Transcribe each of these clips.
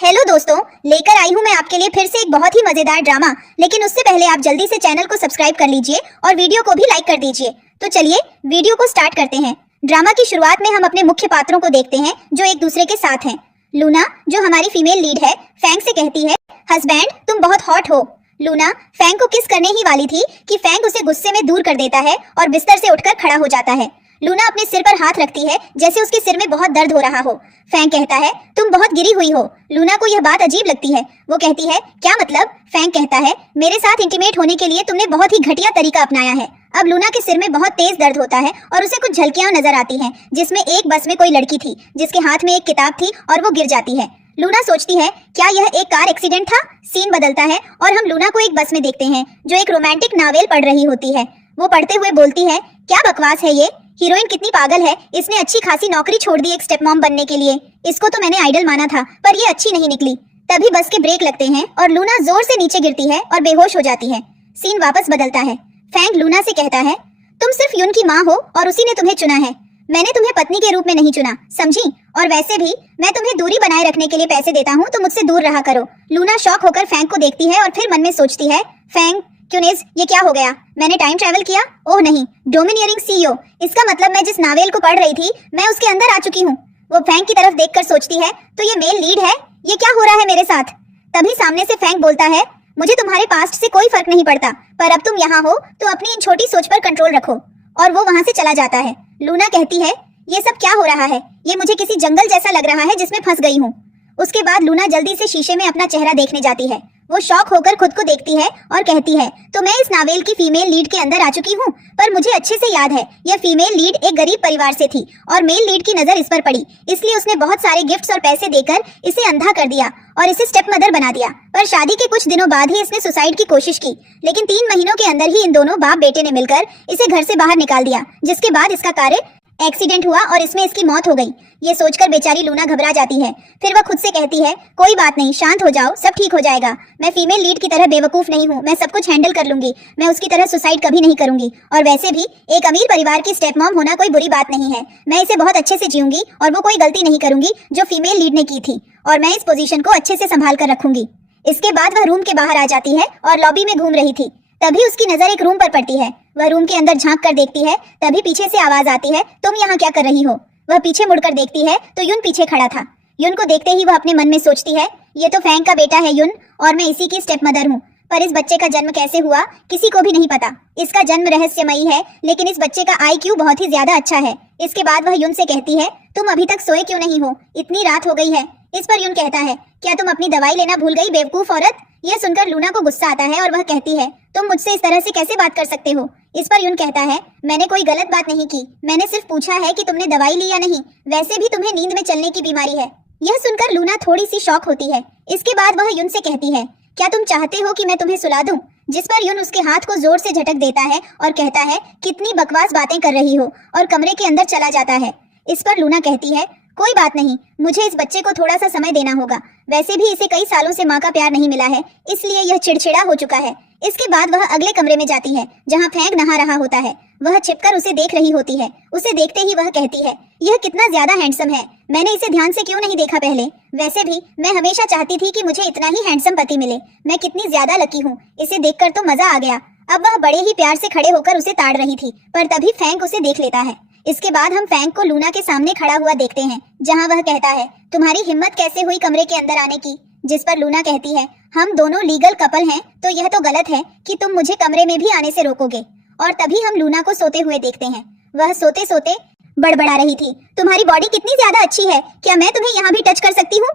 Hello दोस्तों, लेकर आई हूँ मैं आपके लिए फिर से एक बहुत ही मजेदार ड्रामा। लेकिन उससे पहले आप जल्दी से चैनल को सब्सक्राइब कर लीजिए और वीडियो को भी लाइक कर दीजिए। तो चलिए वीडियो को स्टार्ट करते हैं। ड्रामा की शुरुआत में हम अपने मुख्य पात्रों को देखते हैं जो एक दूसरे के साथ हैं। लूना, जो हमारी फीमेल लीड है, फैंग से कहती है, हस्बैंड तुम बहुत हॉट हो। लूना फैंग को किस करने ही वाली थी कि फैंग उसे गुस्से में दूर कर देता है और बिस्तर से उठकर खड़ा हो जाता है। लूना अपने सिर पर हाथ रखती है जैसे उसके सिर में बहुत दर्द हो रहा हो। फैंग कहता है, तुम बहुत गिरी हुई हो। लूना को यह बात अजीब लगती है। वो कहती है, क्या मतलब? फैंग कहता है, मेरे साथ इंटीमेट होने के लिए तुमने बहुत ही घटिया तरीका अपनाया है। अब लूना के सिर में बहुत तेज दर्द होता है और उसे कुछ झलकियां नजर आती हैं, जिसमें एक बस में कोई लड़की थी जिसके हाथ में एक किताब थी और वो गिर जाती है। लूना सोचती है, क्या यह एक कार एक्सीडेंट था? सीन बदलता है और हम लूना को एक बस में देखते हैं जो एक रोमांटिक नावेल पढ़ रही होती है। वो पढ़ते हुए बोलती है, क्या बकवास है ये, हीरोइन कितनी पागल है, इसने अच्छी खासी नौकरी छोड़ दी एक स्टेप मॉम बनने के लिए। इसको तो मैंने आइडल माना था, पर ये अच्छी नहीं निकली। तभी बस के ब्रेक लगते हैं और लूना जोर से नीचे गिरती है और बेहोश हो जाती है। सीन वापस बदलता है। फैंग लूना से कहता है, तुम सिर्फ यून की माँ हो और उसी ने तुम्हें चुना है। मैंने तुम्हें पत्नी के रूप में नहीं चुना, समझी? और वैसे भी मैं तुम्हें दूरी बनाए रखने के लिए पैसे देता हूँ, तो मुझसे दूर रहा करो। लूना शॉक होकर फैंग को देखती है और फिर मन में सोचती है, फैंग क्यूनिस, ये क्या हो गया? मैंने टाइम ट्रैवल किया? ओह नहीं, डोमिनियरिंग सीईओ। इसका मतलब मैं जिस नावेल को पढ़ रही थी, मैं उसके अंदर आ चुकी हूँ। वो फैंग की तरफ देखकर सोचती है, तो ये मेल लीड है, ये क्या हो रहा है मेरे साथ? तभी सामने से फैंग बोलता है, मुझे तुम्हारे पास्ट से कोई फर्क नहीं पड़ता, पर अब तुम यहाँ हो तो अपनी इन छोटी सोच पर कंट्रोल रखो। और वो वहाँ से चला जाता है। लूना कहती है, ये सब क्या हो रहा है? ये मुझे किसी जंगल जैसा लग रहा है जिसमें फंस गई हूँ। उसके बाद लूना जल्दी से शीशे में अपना चेहरा देखने जाती है। वो शॉक होकर खुद को देखती है और कहती है, तो मैं इस नावेल की फीमेल लीड के अंदर आ चुकी हूँ। पर मुझे अच्छे से याद है, यह फीमेल लीड एक गरीब परिवार से थी और मेल लीड की नजर इस पर पड़ी, इसलिए उसने बहुत सारे गिफ्ट्स और पैसे देकर इसे अंधा कर दिया और इसे स्टेप मदर बना दिया। पर शादी के कुछ दिनों बाद ही इसने सुसाइड की कोशिश की, लेकिन 3 महीनों के अंदर ही इन दोनों बाप बेटे ने मिलकर इसे घर से बाहर निकाल दिया, जिसके बाद इसका कार्य एक्सीडेंट हुआ और इसमें इसकी मौत हो गई। ये सोचकर बेचारी लूना घबरा जाती है। फिर वह खुद से कहती है, कोई बात नहीं, शांत हो जाओ, सब ठीक हो जाएगा। मैं फीमेल लीड की तरह बेवकूफ नहीं हूँ, मैं सब कुछ हैंडल कर लूंगी। मैं उसकी तरह सुसाइड कभी नहीं करूंगी। और वैसे भी एक अमीर परिवार की स्टेप मॉम होना कोई बुरी बात नहीं है। मैं इसे बहुत अच्छे से जीऊंगी और वो कोई गलती नहीं करूंगी जो फीमेल लीड ने की थी, और मैं इस पोजीशन को अच्छे से संभाल कर रखूंगी। इसके बाद वह रूम के बाहर आ जाती है और लॉबी में घूम रही थी। तभी उसकी नजर एक रूम पर पड़ती है। वह रूम के अंदर झांक कर देखती है। तभी पीछे से आवाज आती है, तुम यहाँ क्या कर रही हो? वह पीछे मुड़कर देखती है तो युन पीछे खड़ा था। युन को देखते ही वह अपने मन में सोचती है, ये तो फैंग का बेटा है युन, और मैं इसी की स्टेप मदर हूँ। पर इस बच्चे का जन्म कैसे हुआ किसी को भी नहीं पता। इसका जन्म रहस्यमयी है, लेकिन इस बच्चे का IQ बहुत ही ज्यादा अच्छा है। इसके बाद वह युन से कहती है, तुम अभी तक सोए क्यों नहीं हो? इतनी रात हो गई है। इस पर युन कहता है, क्या तुम अपनी दवाई लेना भूल गई बेवकूफ औरत? यह सुनकर लूना को गुस्सा आता है और वह कहती है, तुम मुझसे इस तरह से कैसे बात कर सकते हो? इस पर युन कहता है, मैंने कोई गलत बात नहीं की, मैंने सिर्फ पूछा है कि तुमने दवाई ली या नहीं। वैसे भी तुम्हें नींद में चलने की बीमारी है। यह सुनकर लूना थोड़ी सी शॉक होती है। इसके बाद वह युन से कहती है, क्या तुम चाहते हो कि मैं तुम्हें सुला दूं? जिस पर युन उसके हाथ को जोर से झटक देता है और कहता है, कितनी बकवास बातें कर रही हो, और कमरे के अंदर चला जाता है। इस पर लूना कहती है, कोई बात नहीं, मुझे इस बच्चे को थोड़ा सा समय देना होगा। वैसे भी इसे कई सालों से माँ का प्यार नहीं मिला है, इसलिए यह चिड़चिड़ा हो चुका है। इसके बाद वह अगले कमरे में जाती है जहाँ फैंग नहा रहा होता है। वह छिपकर उसे देख रही होती है। उसे देखते ही वह कहती है, यह कितना ज्यादा हैंडसम है, मैंने इसे ध्यान से क्यों नहीं देखा पहले? वैसे भी मैं हमेशा चाहती थी कि मुझे इतना ही हैंडसम पति मिले। मैं कितनी ज्यादा लकी हूँ, इसे देखकर तो मजा आ गया। अब वह बड़े ही प्यार से खड़े होकर उसे ताड़ रही थी, पर तभी फैंग उसे देख लेता है। इसके बाद हम फैंग को लूना के सामने खड़ा हुआ देखते हैं, जहाँ वह कहता है, तुम्हारी हिम्मत कैसे हुई कमरे के अंदर आने की? जिस पर लूना कहती है, हम दोनों लीगल कपल हैं, तो यह तो गलत है कि तुम मुझे कमरे में भी आने से रोकोगे। और तभी हम लूना को सोते हुए देखते हैं। वह सोते सोते बड़बड़ा रही थी, तुम्हारी बॉडी कितनी ज्यादा अच्छी है, क्या मैं तुम्हें यहाँ भी टच कर सकती हूँ?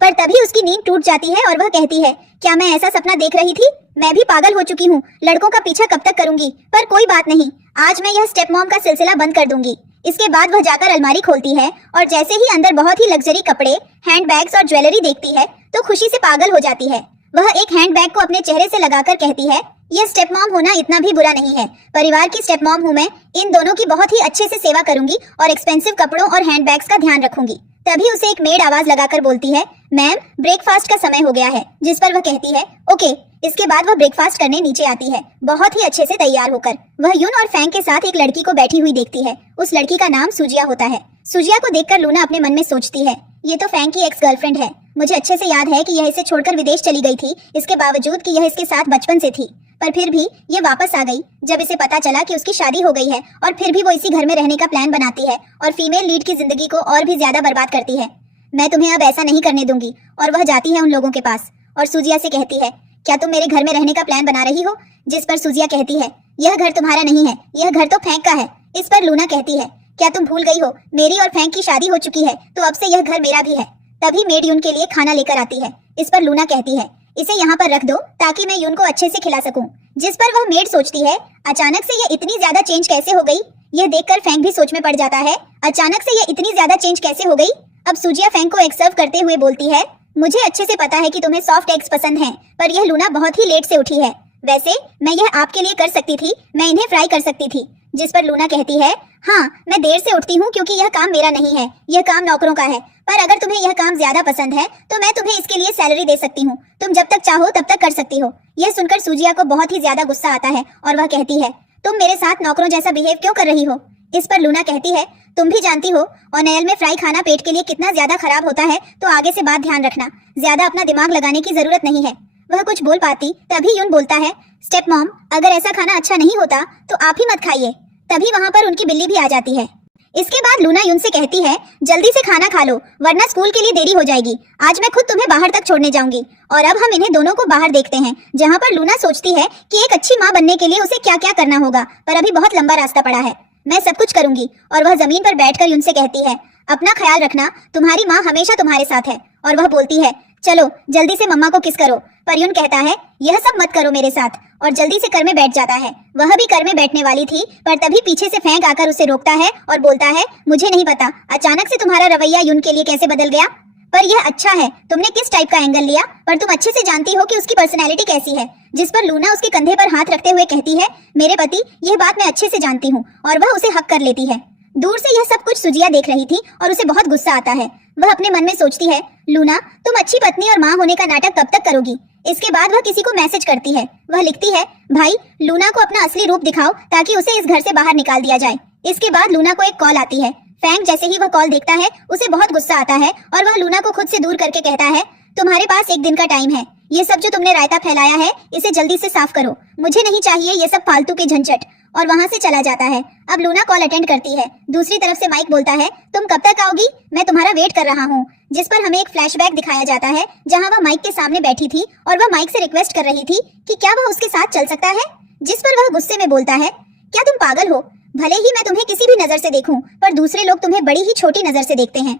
पर तभी उसकी नींद टूट जाती है और वह कहती है, क्या मैं ऐसा सपना देख रही थी? मैं भी पागल हो चुकी हूँ, लड़कों का पीछा कब तक करूंगी? पर कोई बात नहीं, आज मैं यह स्टेप मॉम का सिलसिला बंद कर दूंगी। इसके बाद वह जाकर अलमारी खोलती है और जैसे ही अंदर बहुत ही लग्जरी कपड़े, हैंडबैग्स और ज्वेलरी देखती है तो खुशी से पागल हो जाती है। वह एक हैंडबैग को अपने चेहरे से लगाकर कहती है, यह स्टेप मॉम होना इतना भी बुरा नहीं है। परिवार की स्टेप मॉम हूँ मैं, इन दोनों की बहुत ही अच्छे से सेवा करूंगी और एक्सपेंसिव कपड़ों और हैंडबैग्स का ध्यान रखूंगी। तभी उसे एक मेड आवाज लगाकर बोलती है, मैम ब्रेकफास्ट का समय हो गया है। जिस पर वह कहती है, ओके। इसके बाद वह ब्रेकफास्ट करने नीचे आती है, बहुत ही अच्छे से तैयार होकर। वह युन और फैंग के साथ एक लड़की को बैठी हुई देखती है। उस लड़की का नाम सुजिया होता है। सुजिया को देखकर लूना अपने मन में सोचती है, ये तो फैंग की एक्स गर्लफ्रेंड है। मुझे अच्छे से याद है कि यह इसे छोड़कर विदेश चली गई थी, इसके बावजूद कि यह इसके साथ बचपन से थी। पर फिर भी ये वापस आ गई जब इसे पता चला कि उसकी शादी हो गई है, और फिर भी वो इसी घर में रहने का प्लान बनाती है और फीमेल लीड की जिंदगी को और भी ज्यादा बर्बाद करती है। मैं तुम्हें अब ऐसा नहीं करने दूंगी। और वह जाती है उन लोगों के पास और सूजिया से कहती है, क्या तुम मेरे घर में रहने का प्लान बना रही हो? जिस पर सूजिया कहती है, यह घर तुम्हारा नहीं है, यह घर तो फैंक का है। इस पर लूना कहती है, क्या तुम भूल गई हो, मेरी और फैंक की शादी हो चुकी है, तो अब से यह घर मेरा भी है। तभी मेड यून के लिए खाना लेकर आती है। इस पर लूना कहती है, इसे यहाँ पर रख दो ताकि मैं यून को अच्छे से खिला सकूं। जिस पर वह मेड सोचती है, अचानक से ये इतनी ज्यादा चेंज कैसे हो गई। यह देखकर फैंक भी सोच में पड़ जाता है, अचानक से ये इतनी ज्यादा चेंज कैसे हो गई। अब सूजिया फैंक को एग सर्व करते हुए बोलती है, मुझे अच्छे से पता है कि तुम्हें सॉफ्ट एग्स पसंद हैं, पर यह लूना बहुत ही लेट से उठी है। वैसे मैं यह आपके लिए कर सकती थी, मैं इन्हें फ्राई कर सकती थी। जिस पर लूना कहती है, हाँ मैं देर से उठती हूँ क्योंकि यह काम मेरा नहीं है, यह काम नौकरों का है। पर अगर तुम्हें यह काम ज्यादा पसंद है तो मैं तुम्हें इसके लिए सैलरी दे सकती हूँ, तुम जब तक चाहो तब तक कर सकती हो। यह सुनकर सूजिया को बहुत ही ज्यादा गुस्सा आता है और वह कहती है, तुम मेरे साथ नौकरों जैसा बिहेव क्यों कर रही हो? इस पर लूना कहती है, तुम भी जानती हो ऑनियल में फ्राई खाना पेट के लिए कितना ज्यादा खराब होता है, तो आगे से बात ध्यान रखना, ज्यादा अपना दिमाग लगाने की जरूरत नहीं है। वह कुछ बोल पाती तभी यून बोलता है, स्टेप मॉम अगर ऐसा खाना अच्छा नहीं होता तो आप ही मत खाइए। तभी वहाँ पर उनकी बिल्ली भी आ जाती है। इसके बाद लूना यून से कहती है, जल्दी से खाना खा लो वरना स्कूल के लिए देरी हो जाएगी। आज मैं खुद तुम्हें बाहर तक छोड़ने जाऊंगी। और अब हम इन्हें दोनों को बाहर देखते हैं, जहाँ पर लूना सोचती है कि एक अच्छी माँ बनने के लिए उसे क्या क्या करना होगा, पर अभी बहुत लंबा रास्ता पड़ा है। मैं सब कुछ करूंगी। और वह जमीन पर बैठकर यून से कहती है, अपना ख्याल रखना, तुम्हारी माँ हमेशा तुम्हारे साथ है। और वह बोलती है, चलो जल्दी से मम्मा को किस करो। पर यून कहता है, यह सब मत करो मेरे साथ, और जल्दी से कर में बैठ जाता है। वह भी कर में बैठने वाली थी, पर तभी पीछे से फैंक आकर उसे रोकता है और बोलता है, मुझे नहीं पता अचानक से तुम्हारा रवैया यून के लिए कैसे बदल गया, पर यह अच्छा है, तुमने किस टाइप का एंगल लिया, पर तुम अच्छे से जानती हो कि उसकी पर्सनैलिटी कैसी है। जिस पर लूना उसके कंधे पर हाथ रखते हुए कहती है, मेरे पति, यह बात मैं अच्छे से जानती हूँ। और वह उसे हक कर लेती है। दूर से यह सब कुछ सूजिया देख रही थी और उसे बहुत गुस्सा आता है। वह अपने मन में सोचती है, लूना तुम अच्छी पत्नी और माँ होने का नाटक कब तक करोगी। इसके बाद वह किसी को मैसेज करती है। वह लिखती है, भाई लूना को अपना असली रूप दिखाओ ताकि उसे इस घर से बाहर निकाल दिया जाए। इसके बाद लूना को एक कॉल आती है। फैंक जैसे ही वह कॉल देखता है उसे बहुत गुस्सा आता है और वह लूना को खुद से दूर करके कहता है, तुम्हारे पास एक दिन का टाइम है, ये सब जो तुमने रायता फैलाया है इसे जल्दी से साफ करो, मुझे नहीं चाहिए ये सब फालतू के झंझट। और वहाँ से चला जाता है। अब लूना कॉल अटेंड करती है। दूसरी तरफ से माइक बोलता है, तुम कब तक आओगी, मैं तुम्हारा वेट कर रहा हूँ। जिस पर हमें एक फ्लैशबैक दिखाया जाता है जहाँ वह माइक के सामने बैठी थी और वह माइक से रिक्वेस्ट कर रही थी कि क्या वह उसके साथ चल सकता है। जिस पर वह गुस्से में बोलता है, क्या तुम पागल हो, भले ही मैं तुम्हें किसी भी नजर से देखूं, पर दूसरे लोग तुम्हें बड़ी ही छोटी नजर से देखते हैं।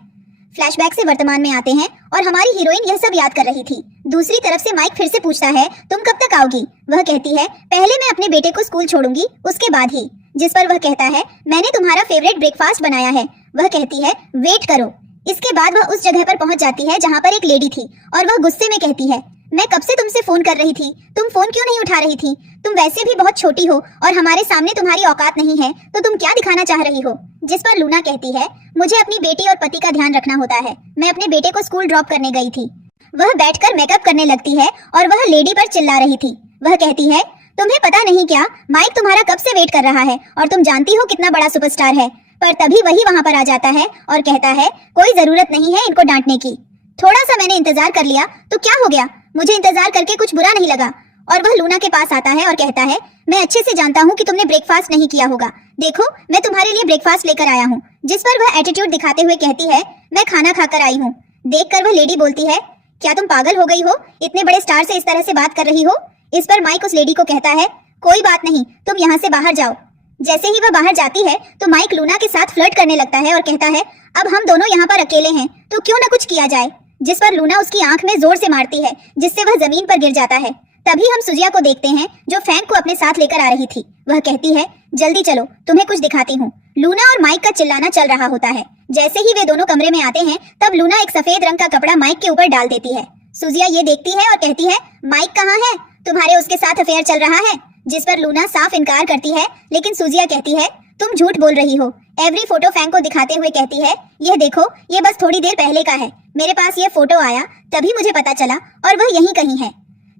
फ्लैशबैक से वर्तमान में आते हैं और हमारी हीरोइन यह सब याद कर रही थी। दूसरी तरफ से माइक फिर से पूछता है, तुम कब तक आओगी। वह कहती है, पहले मैं अपने बेटे को स्कूल छोड़ूंगी, उसके बाद ही। जिस पर वह कहता है, मैंने तुम्हारा फेवरेट ब्रेकफास्ट बनाया है। वह कहती है, वेट करो। इसके बाद वह उस जगह पर पहुंच जाती है जहाँ पर एक लेडी थी और वह गुस्से में कहती है, मैं कब से तुमसे फोन कर रही थी, तुम फोन क्यों नहीं उठा रही थी, तुम वैसे भी बहुत छोटी हो और हमारे सामने तुम्हारी औकात नहीं है, तो तुम क्या दिखाना चाह रही हो। जिस पर लूना कहती है, मुझे अपनी बेटी और पति का ध्यान रखना होता है, मैं अपने बेटे को स्कूल ड्रॉप करने गई थी। वह बैठकर मेकअप करने लगती है और वह लेडी पर चिल्ला रही थी। वह कहती है, तुम्हें पता नहीं क्या, माइक तुम्हारा कब से वेट कर रहा है और तुम जानती हो कितना बड़ा सुपरस्टार है। पर तभी वही वहाँ पर आ जाता है और कहता है, कोई जरूरत नहीं है इनको डांटने की, थोड़ा सा मैंने इंतजार कर लिया तो क्या हो गया, मुझे इंतजार करके कुछ बुरा नहीं लगा। और वह लूना के पास आता है और कहता है, मैं अच्छे से जानता हूँ कि तुमने ब्रेकफास्ट नहीं किया होगा, देखो मैं तुम्हारे लिए ब्रेकफास्ट लेकर आया हूँ। जिस पर वह एटीट्यूड दिखाते हुए कहती है, मैं खाना खाकर आई हूँ। देखकर वह लेडी बोलती है, क्या तुम पागल हो गई हो, इतने बड़े स्टार से इस तरह से बात कर रही हो। इस पर माइक उस लेडी को कहता है, कोई बात नहीं, तुम यहाँ से बाहर जाओ। जैसे ही वह बाहर जाती है तो माइक लूना के साथ फ्लर्ट करने लगता है और कहता है, अब हम दोनों यहाँ पर अकेले हैं तो क्यों न कुछ किया जाए। जिस पर लूना उसकी आंख में जोर से मारती है जिससे वह जमीन पर गिर जाता है। तभी हम सूजिया को देखते हैं जो फैंक को अपने साथ लेकर आ रही थी। वह कहती है, जल्दी चलो तुम्हें कुछ दिखाती हूँ। लूना और माइक का चिल्लाना चल रहा होता है। जैसे ही वे दोनों कमरे में आते हैं तब लूना एक सफेद रंग का कपड़ा माइक के ऊपर डाल देती है। सूजिया ये देखती है और कहती है, माइक कहाँ है, तुम्हारे उसके साथ अफेयर चल रहा है। जिस पर लूना साफ इनकार करती है, लेकिन सूजिया कहती है, तुम झूठ बोल रही हो। एवरी फोटो फैंक को दिखाते हुए कहती है, यह देखो ये बस थोड़ी देर पहले का है, मेरे पास ये फोटो आया तभी मुझे पता चला और वह यहीं कहीं है।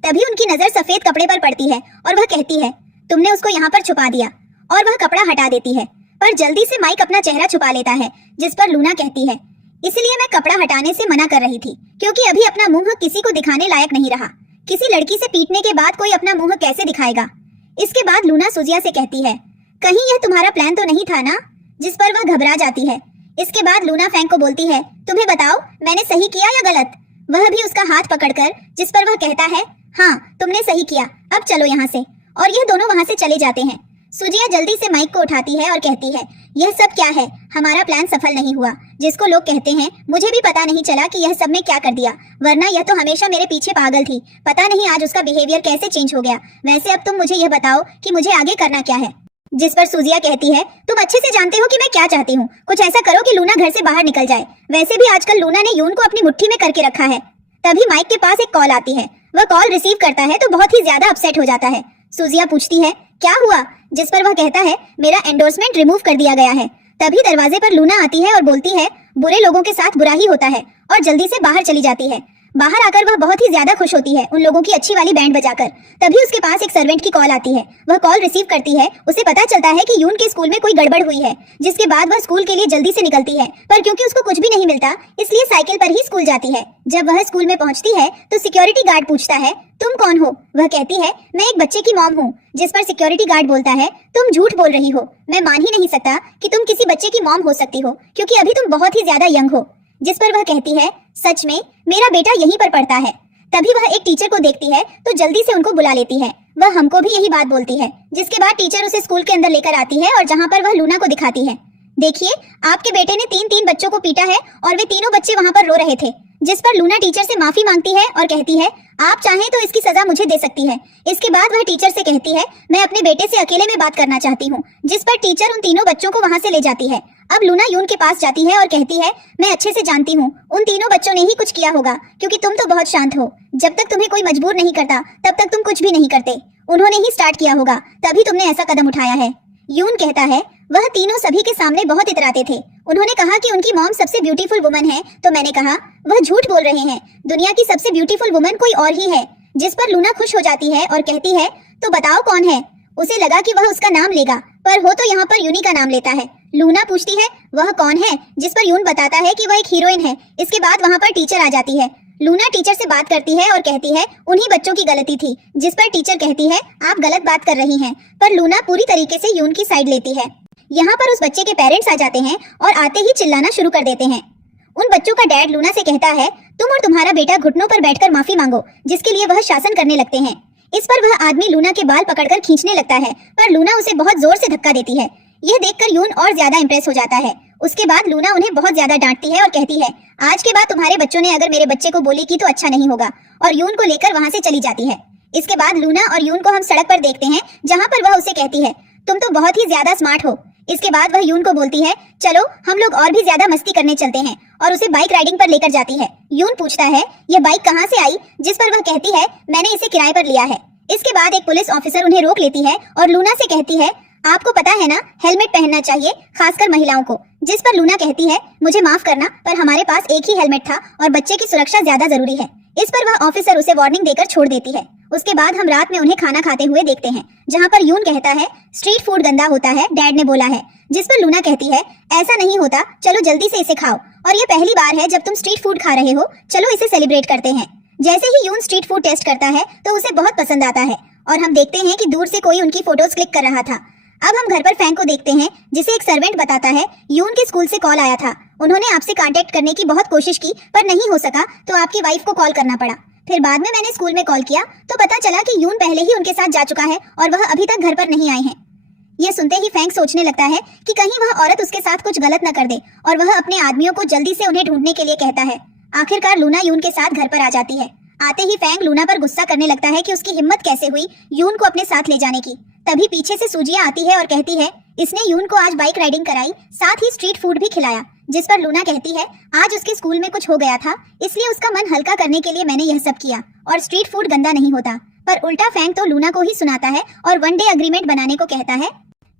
तभी उनकी नजर सफेद कपड़े पर पड़ती है और वह कहती है, तुमने उसको यहाँ पर छुपा दिया। और वह कपड़ा हटा देती है, पर जल्दी से माइक अपना चेहरा छुपा लेता है। जिस पर लूना कहती है, इसलिए मैं कपड़ा हटाने से मना कर रही थी, क्योंकि अभी अपना मुंह किसी को दिखाने लायक नहीं रहा। किसी लड़की से पीटने के बाद कोई अपना मुंह कैसे दिखाएगा। इसके बाद लूना सुजिया से कहती है, कहीं यह तुम्हारा प्लान तो नहीं था ना, जिस पर वह घबरा जाती है। इसके बाद लूना फैंक को बोलती है, तुम्हें बताओ मैंने सही किया या गलत। वह भी उसका हाथ पकड़कर, जिस पर वह कहता है, हाँ तुमने सही किया, अब चलो यहाँ से। और यह दोनों वहाँ से चले जाते हैं। सुजिया जल्दी से माइक को उठाती है और कहती है, यह सब क्या है, हमारा प्लान सफल नहीं हुआ। जिसको लोग कहते हैं, मुझे भी पता नहीं चला कि यह सब में क्या कर दिया, वरना यह तो हमेशा मेरे पीछे पागल थी। पता नहीं आज उसका बिहेवियर कैसे चेंज हो गया। वैसे अब तुम मुझे यह बताओ कि मुझे आगे करना क्या है। जिस पर सुजिया कहती है, तुम अच्छे से जानते हो कि मैं क्या चाहती हूँ। कुछ ऐसा करो कि लूना घर से बाहर निकल जाए। वैसे भी आजकल लूना ने यून को अपनी मुट्ठी में करके रखा है। तभी माइक के पास एक कॉल आती है। वह कॉल रिसीव करता है तो बहुत ही ज्यादा अपसेट हो जाता है। सुजिया पूछती है, क्या हुआ? जिस पर वह कहता है, मेरा एंडोर्समेंट रिमूव कर दिया गया है। तभी दरवाजे पर लूना आती है और बोलती है, बुरे लोगों के साथ बुरा ही होता है, और जल्दी से बाहर चली जाती है। बाहर आकर वह बहुत ही ज्यादा खुश होती है, उन लोगों की अच्छी वाली बैंड बजाकर। तभी उसके पास एक सर्वेंट की कॉल आती है। वह कॉल रिसीव करती है। उसे पता चलता है कि यून के स्कूल में कोई गड़बड़ हुई है, जिसके बाद वह स्कूल के लिए जल्दी से निकलती है। पर क्योंकि उसको कुछ भी नहीं मिलता, इसलिए साइकिल पर ही स्कूल जाती है। जब वह स्कूल में पहुंचती है तो सिक्योरिटी गार्ड पूछता है, तुम कौन हो? वह कहती है, मैं एक बच्चे की मॉम हूँ। जिस पर सिक्योरिटी गार्ड बोलता है, तुम झूठ बोल रही हो। मैं मान ही नहीं सकता कि तुम किसी बच्चे की मॉम हो सकती हो, क्योंकि अभी तुम बहुत ही ज्यादा यंग हो। जिस पर वह कहती है, सच में मेरा बेटा यहीं पर पढ़ता है। तभी वह एक टीचर को देखती है तो जल्दी से उनको बुला लेती है। वह हमको भी यही बात बोलती है। जिसके बाद टीचर उसे स्कूल के अंदर लेकर आती है और जहाँ पर वह लूना को दिखाती है, देखिए आपके बेटे ने 3 बच्चों को पीटा है और वे तीनों बच्चे वहाँ पर रो रहे थे। जिस पर लूना टीचर से माफी मांगती है और कहती है, आप चाहें तो इसकी सजा मुझे दे सकती है। इसके बाद वह टीचर से कहती है, मैं अपने बेटे से अकेले में बात करना चाहती हूँ। जिस पर टीचर उन तीनों बच्चों को वहाँ से ले जाती है। अब लूना यून के पास जाती है और कहती है, मैं अच्छे से जानती हूँ उन तीनों बच्चों ने ही कुछ किया होगा, क्योंकि तुम तो बहुत शांत हो। जब तक तुम्हें कोई मजबूर नहीं करता तब तक तुम कुछ भी नहीं करते। उन्होंने ही स्टार्ट किया होगा, तभी तुमने ऐसा कदम उठाया है। यून कहता है, वह तीनों सभी के सामने बहुत इतराते थे। उन्होंने कहा कि उनकी मॉम सबसे ब्यूटीफुल वुमन है, तो मैंने कहा वह झूठ बोल रहे हैं, दुनिया की सबसे ब्यूटीफुल वुमन कोई और ही है। जिस पर लूना खुश हो जाती है और कहती है, तो बताओ कौन है। उसे लगा कि वह उसका नाम लेगा, पर हो तो यहाँ पर यूनी का नाम लेता है। लूना पूछती है, वह कौन है? जिस पर यून बताता है कि वह एक हीरोइन है। इसके बाद वहाँ पर टीचर आ जाती है। लूना टीचर से बात करती है और कहती है, उन्हीं बच्चों की गलती थी। जिस पर टीचर कहती है, आप गलत बात कर रही हैं। पर लूना पूरी तरीके से यून की साइड लेती है। यहाँ पर उस बच्चे के पेरेंट्स आ जाते हैं और आते ही चिल्लाना शुरू कर देते हैं। उन बच्चों का डैड लूना से कहता है, तुम और तुम्हारा बेटा घुटनों पर बैठकर माफी मांगो, जिसके लिए वह शासन करने लगते हैं। इस पर वह आदमी लूना के बाल पकड़कर खींचने लगता है, पर लूना उसे बहुत जोर से धक्का देती है। यह देखकर यून और ज्यादा इंप्रेस हो जाता है। उसके बाद लूना उन्हें बहुत ज्यादा डांटती है और कहती है, आज के बाद तुम्हारे बच्चों ने अगर मेरे बच्चे को बोली की तो अच्छा नहीं होगा, और यून को लेकर वहाँ से चली जाती है। इसके बाद लूना और यून को हम सड़क पर देखते हैं, जहाँ पर वह उसे कहती है, तुम तो बहुत ही ज्यादा स्मार्ट हो। इसके बाद वह यून को बोलती है, चलो हम लोग और भी ज्यादा मस्ती करने चलते हैं, और उसे बाइक राइडिंग पर लेकर जाती है। यून पूछता है, ये बाइक कहाँ से आई? जिस पर वह कहती है, मैंने इसे किराए पर लिया है। इसके बाद एक पुलिस ऑफिसर उन्हें रोक लेती है और लूना से कहती है, आपको पता है ना, हेलमेट पहनना चाहिए, खासकर महिलाओं को। जिस पर लूना कहती है, मुझे माफ करना, पर हमारे पास एक ही हेलमेट था और बच्चे की सुरक्षा ज्यादा जरूरी है। इस पर वह ऑफिसर उसे वार्निंग देकर छोड़ देती है। उसके बाद हम रात में उन्हें खाना खाते हुए देखते हैं, जहाँ पर यून कहता है, स्ट्रीट फूड गंदा होता है, डैड ने बोला है। जिस पर लूना कहती है, ऐसा नहीं होता, चलो जल्दी से इसे खाओ, और ये पहली बार है जब तुम स्ट्रीट फूड खा रहे हो, चलो इसे सेलिब्रेट करते हैं। जैसे ही यून स्ट्रीट फूड टेस्ट करता है तो उसे बहुत पसंद आता है, और हम देखते हैं कि दूर से कोई उनकी फोटोज क्लिक कर रहा था। अब हम घर पर फैंक को देखते हैं, जिसे एक सर्वेंट बताता है, यून के स्कूल से कॉल आया था, उन्होंने आपसे कांटेक्ट करने की बहुत कोशिश की, पर नहीं हो सका, तो आपकी वाइफ को कॉल करना पड़ा। फिर बाद में मैंने स्कूल में कॉल किया तो पता चला कि यून पहले ही उनके साथ जा चुका है और वह अभी तक घर पर नहीं आए हैं। यह सुनते ही फैंक सोचने लगता है कि कहीं वह औरत उसके साथ कुछ गलत न कर दे, और वह अपने आदमियों को जल्दी से उन्हें ढूंढने के लिए कहता है। आखिरकार लूना यून के साथ घर पर आ जाती है। आते ही फैंक लूना पर गुस्सा करने लगता है कि उसकी हिम्मत कैसे हुई यून को अपने साथ ले जाने की। तभी पीछे से सुजिया आती है और कहती है, इसने यून को आज बाइक राइडिंग कराई, साथ ही स्ट्रीट फूड भी खिलाया। जिस पर लूना कहती है, आज उसके स्कूल में कुछ हो गया था, इसलिए उसका मन हल्का करने के लिए मैंने यह सब किया, और स्ट्रीट फूड गंदा नहीं होता। पर उल्टा फैंक तो लूना को ही सुनाता है और 1 डे अग्रीमेंट बनाने को कहता है।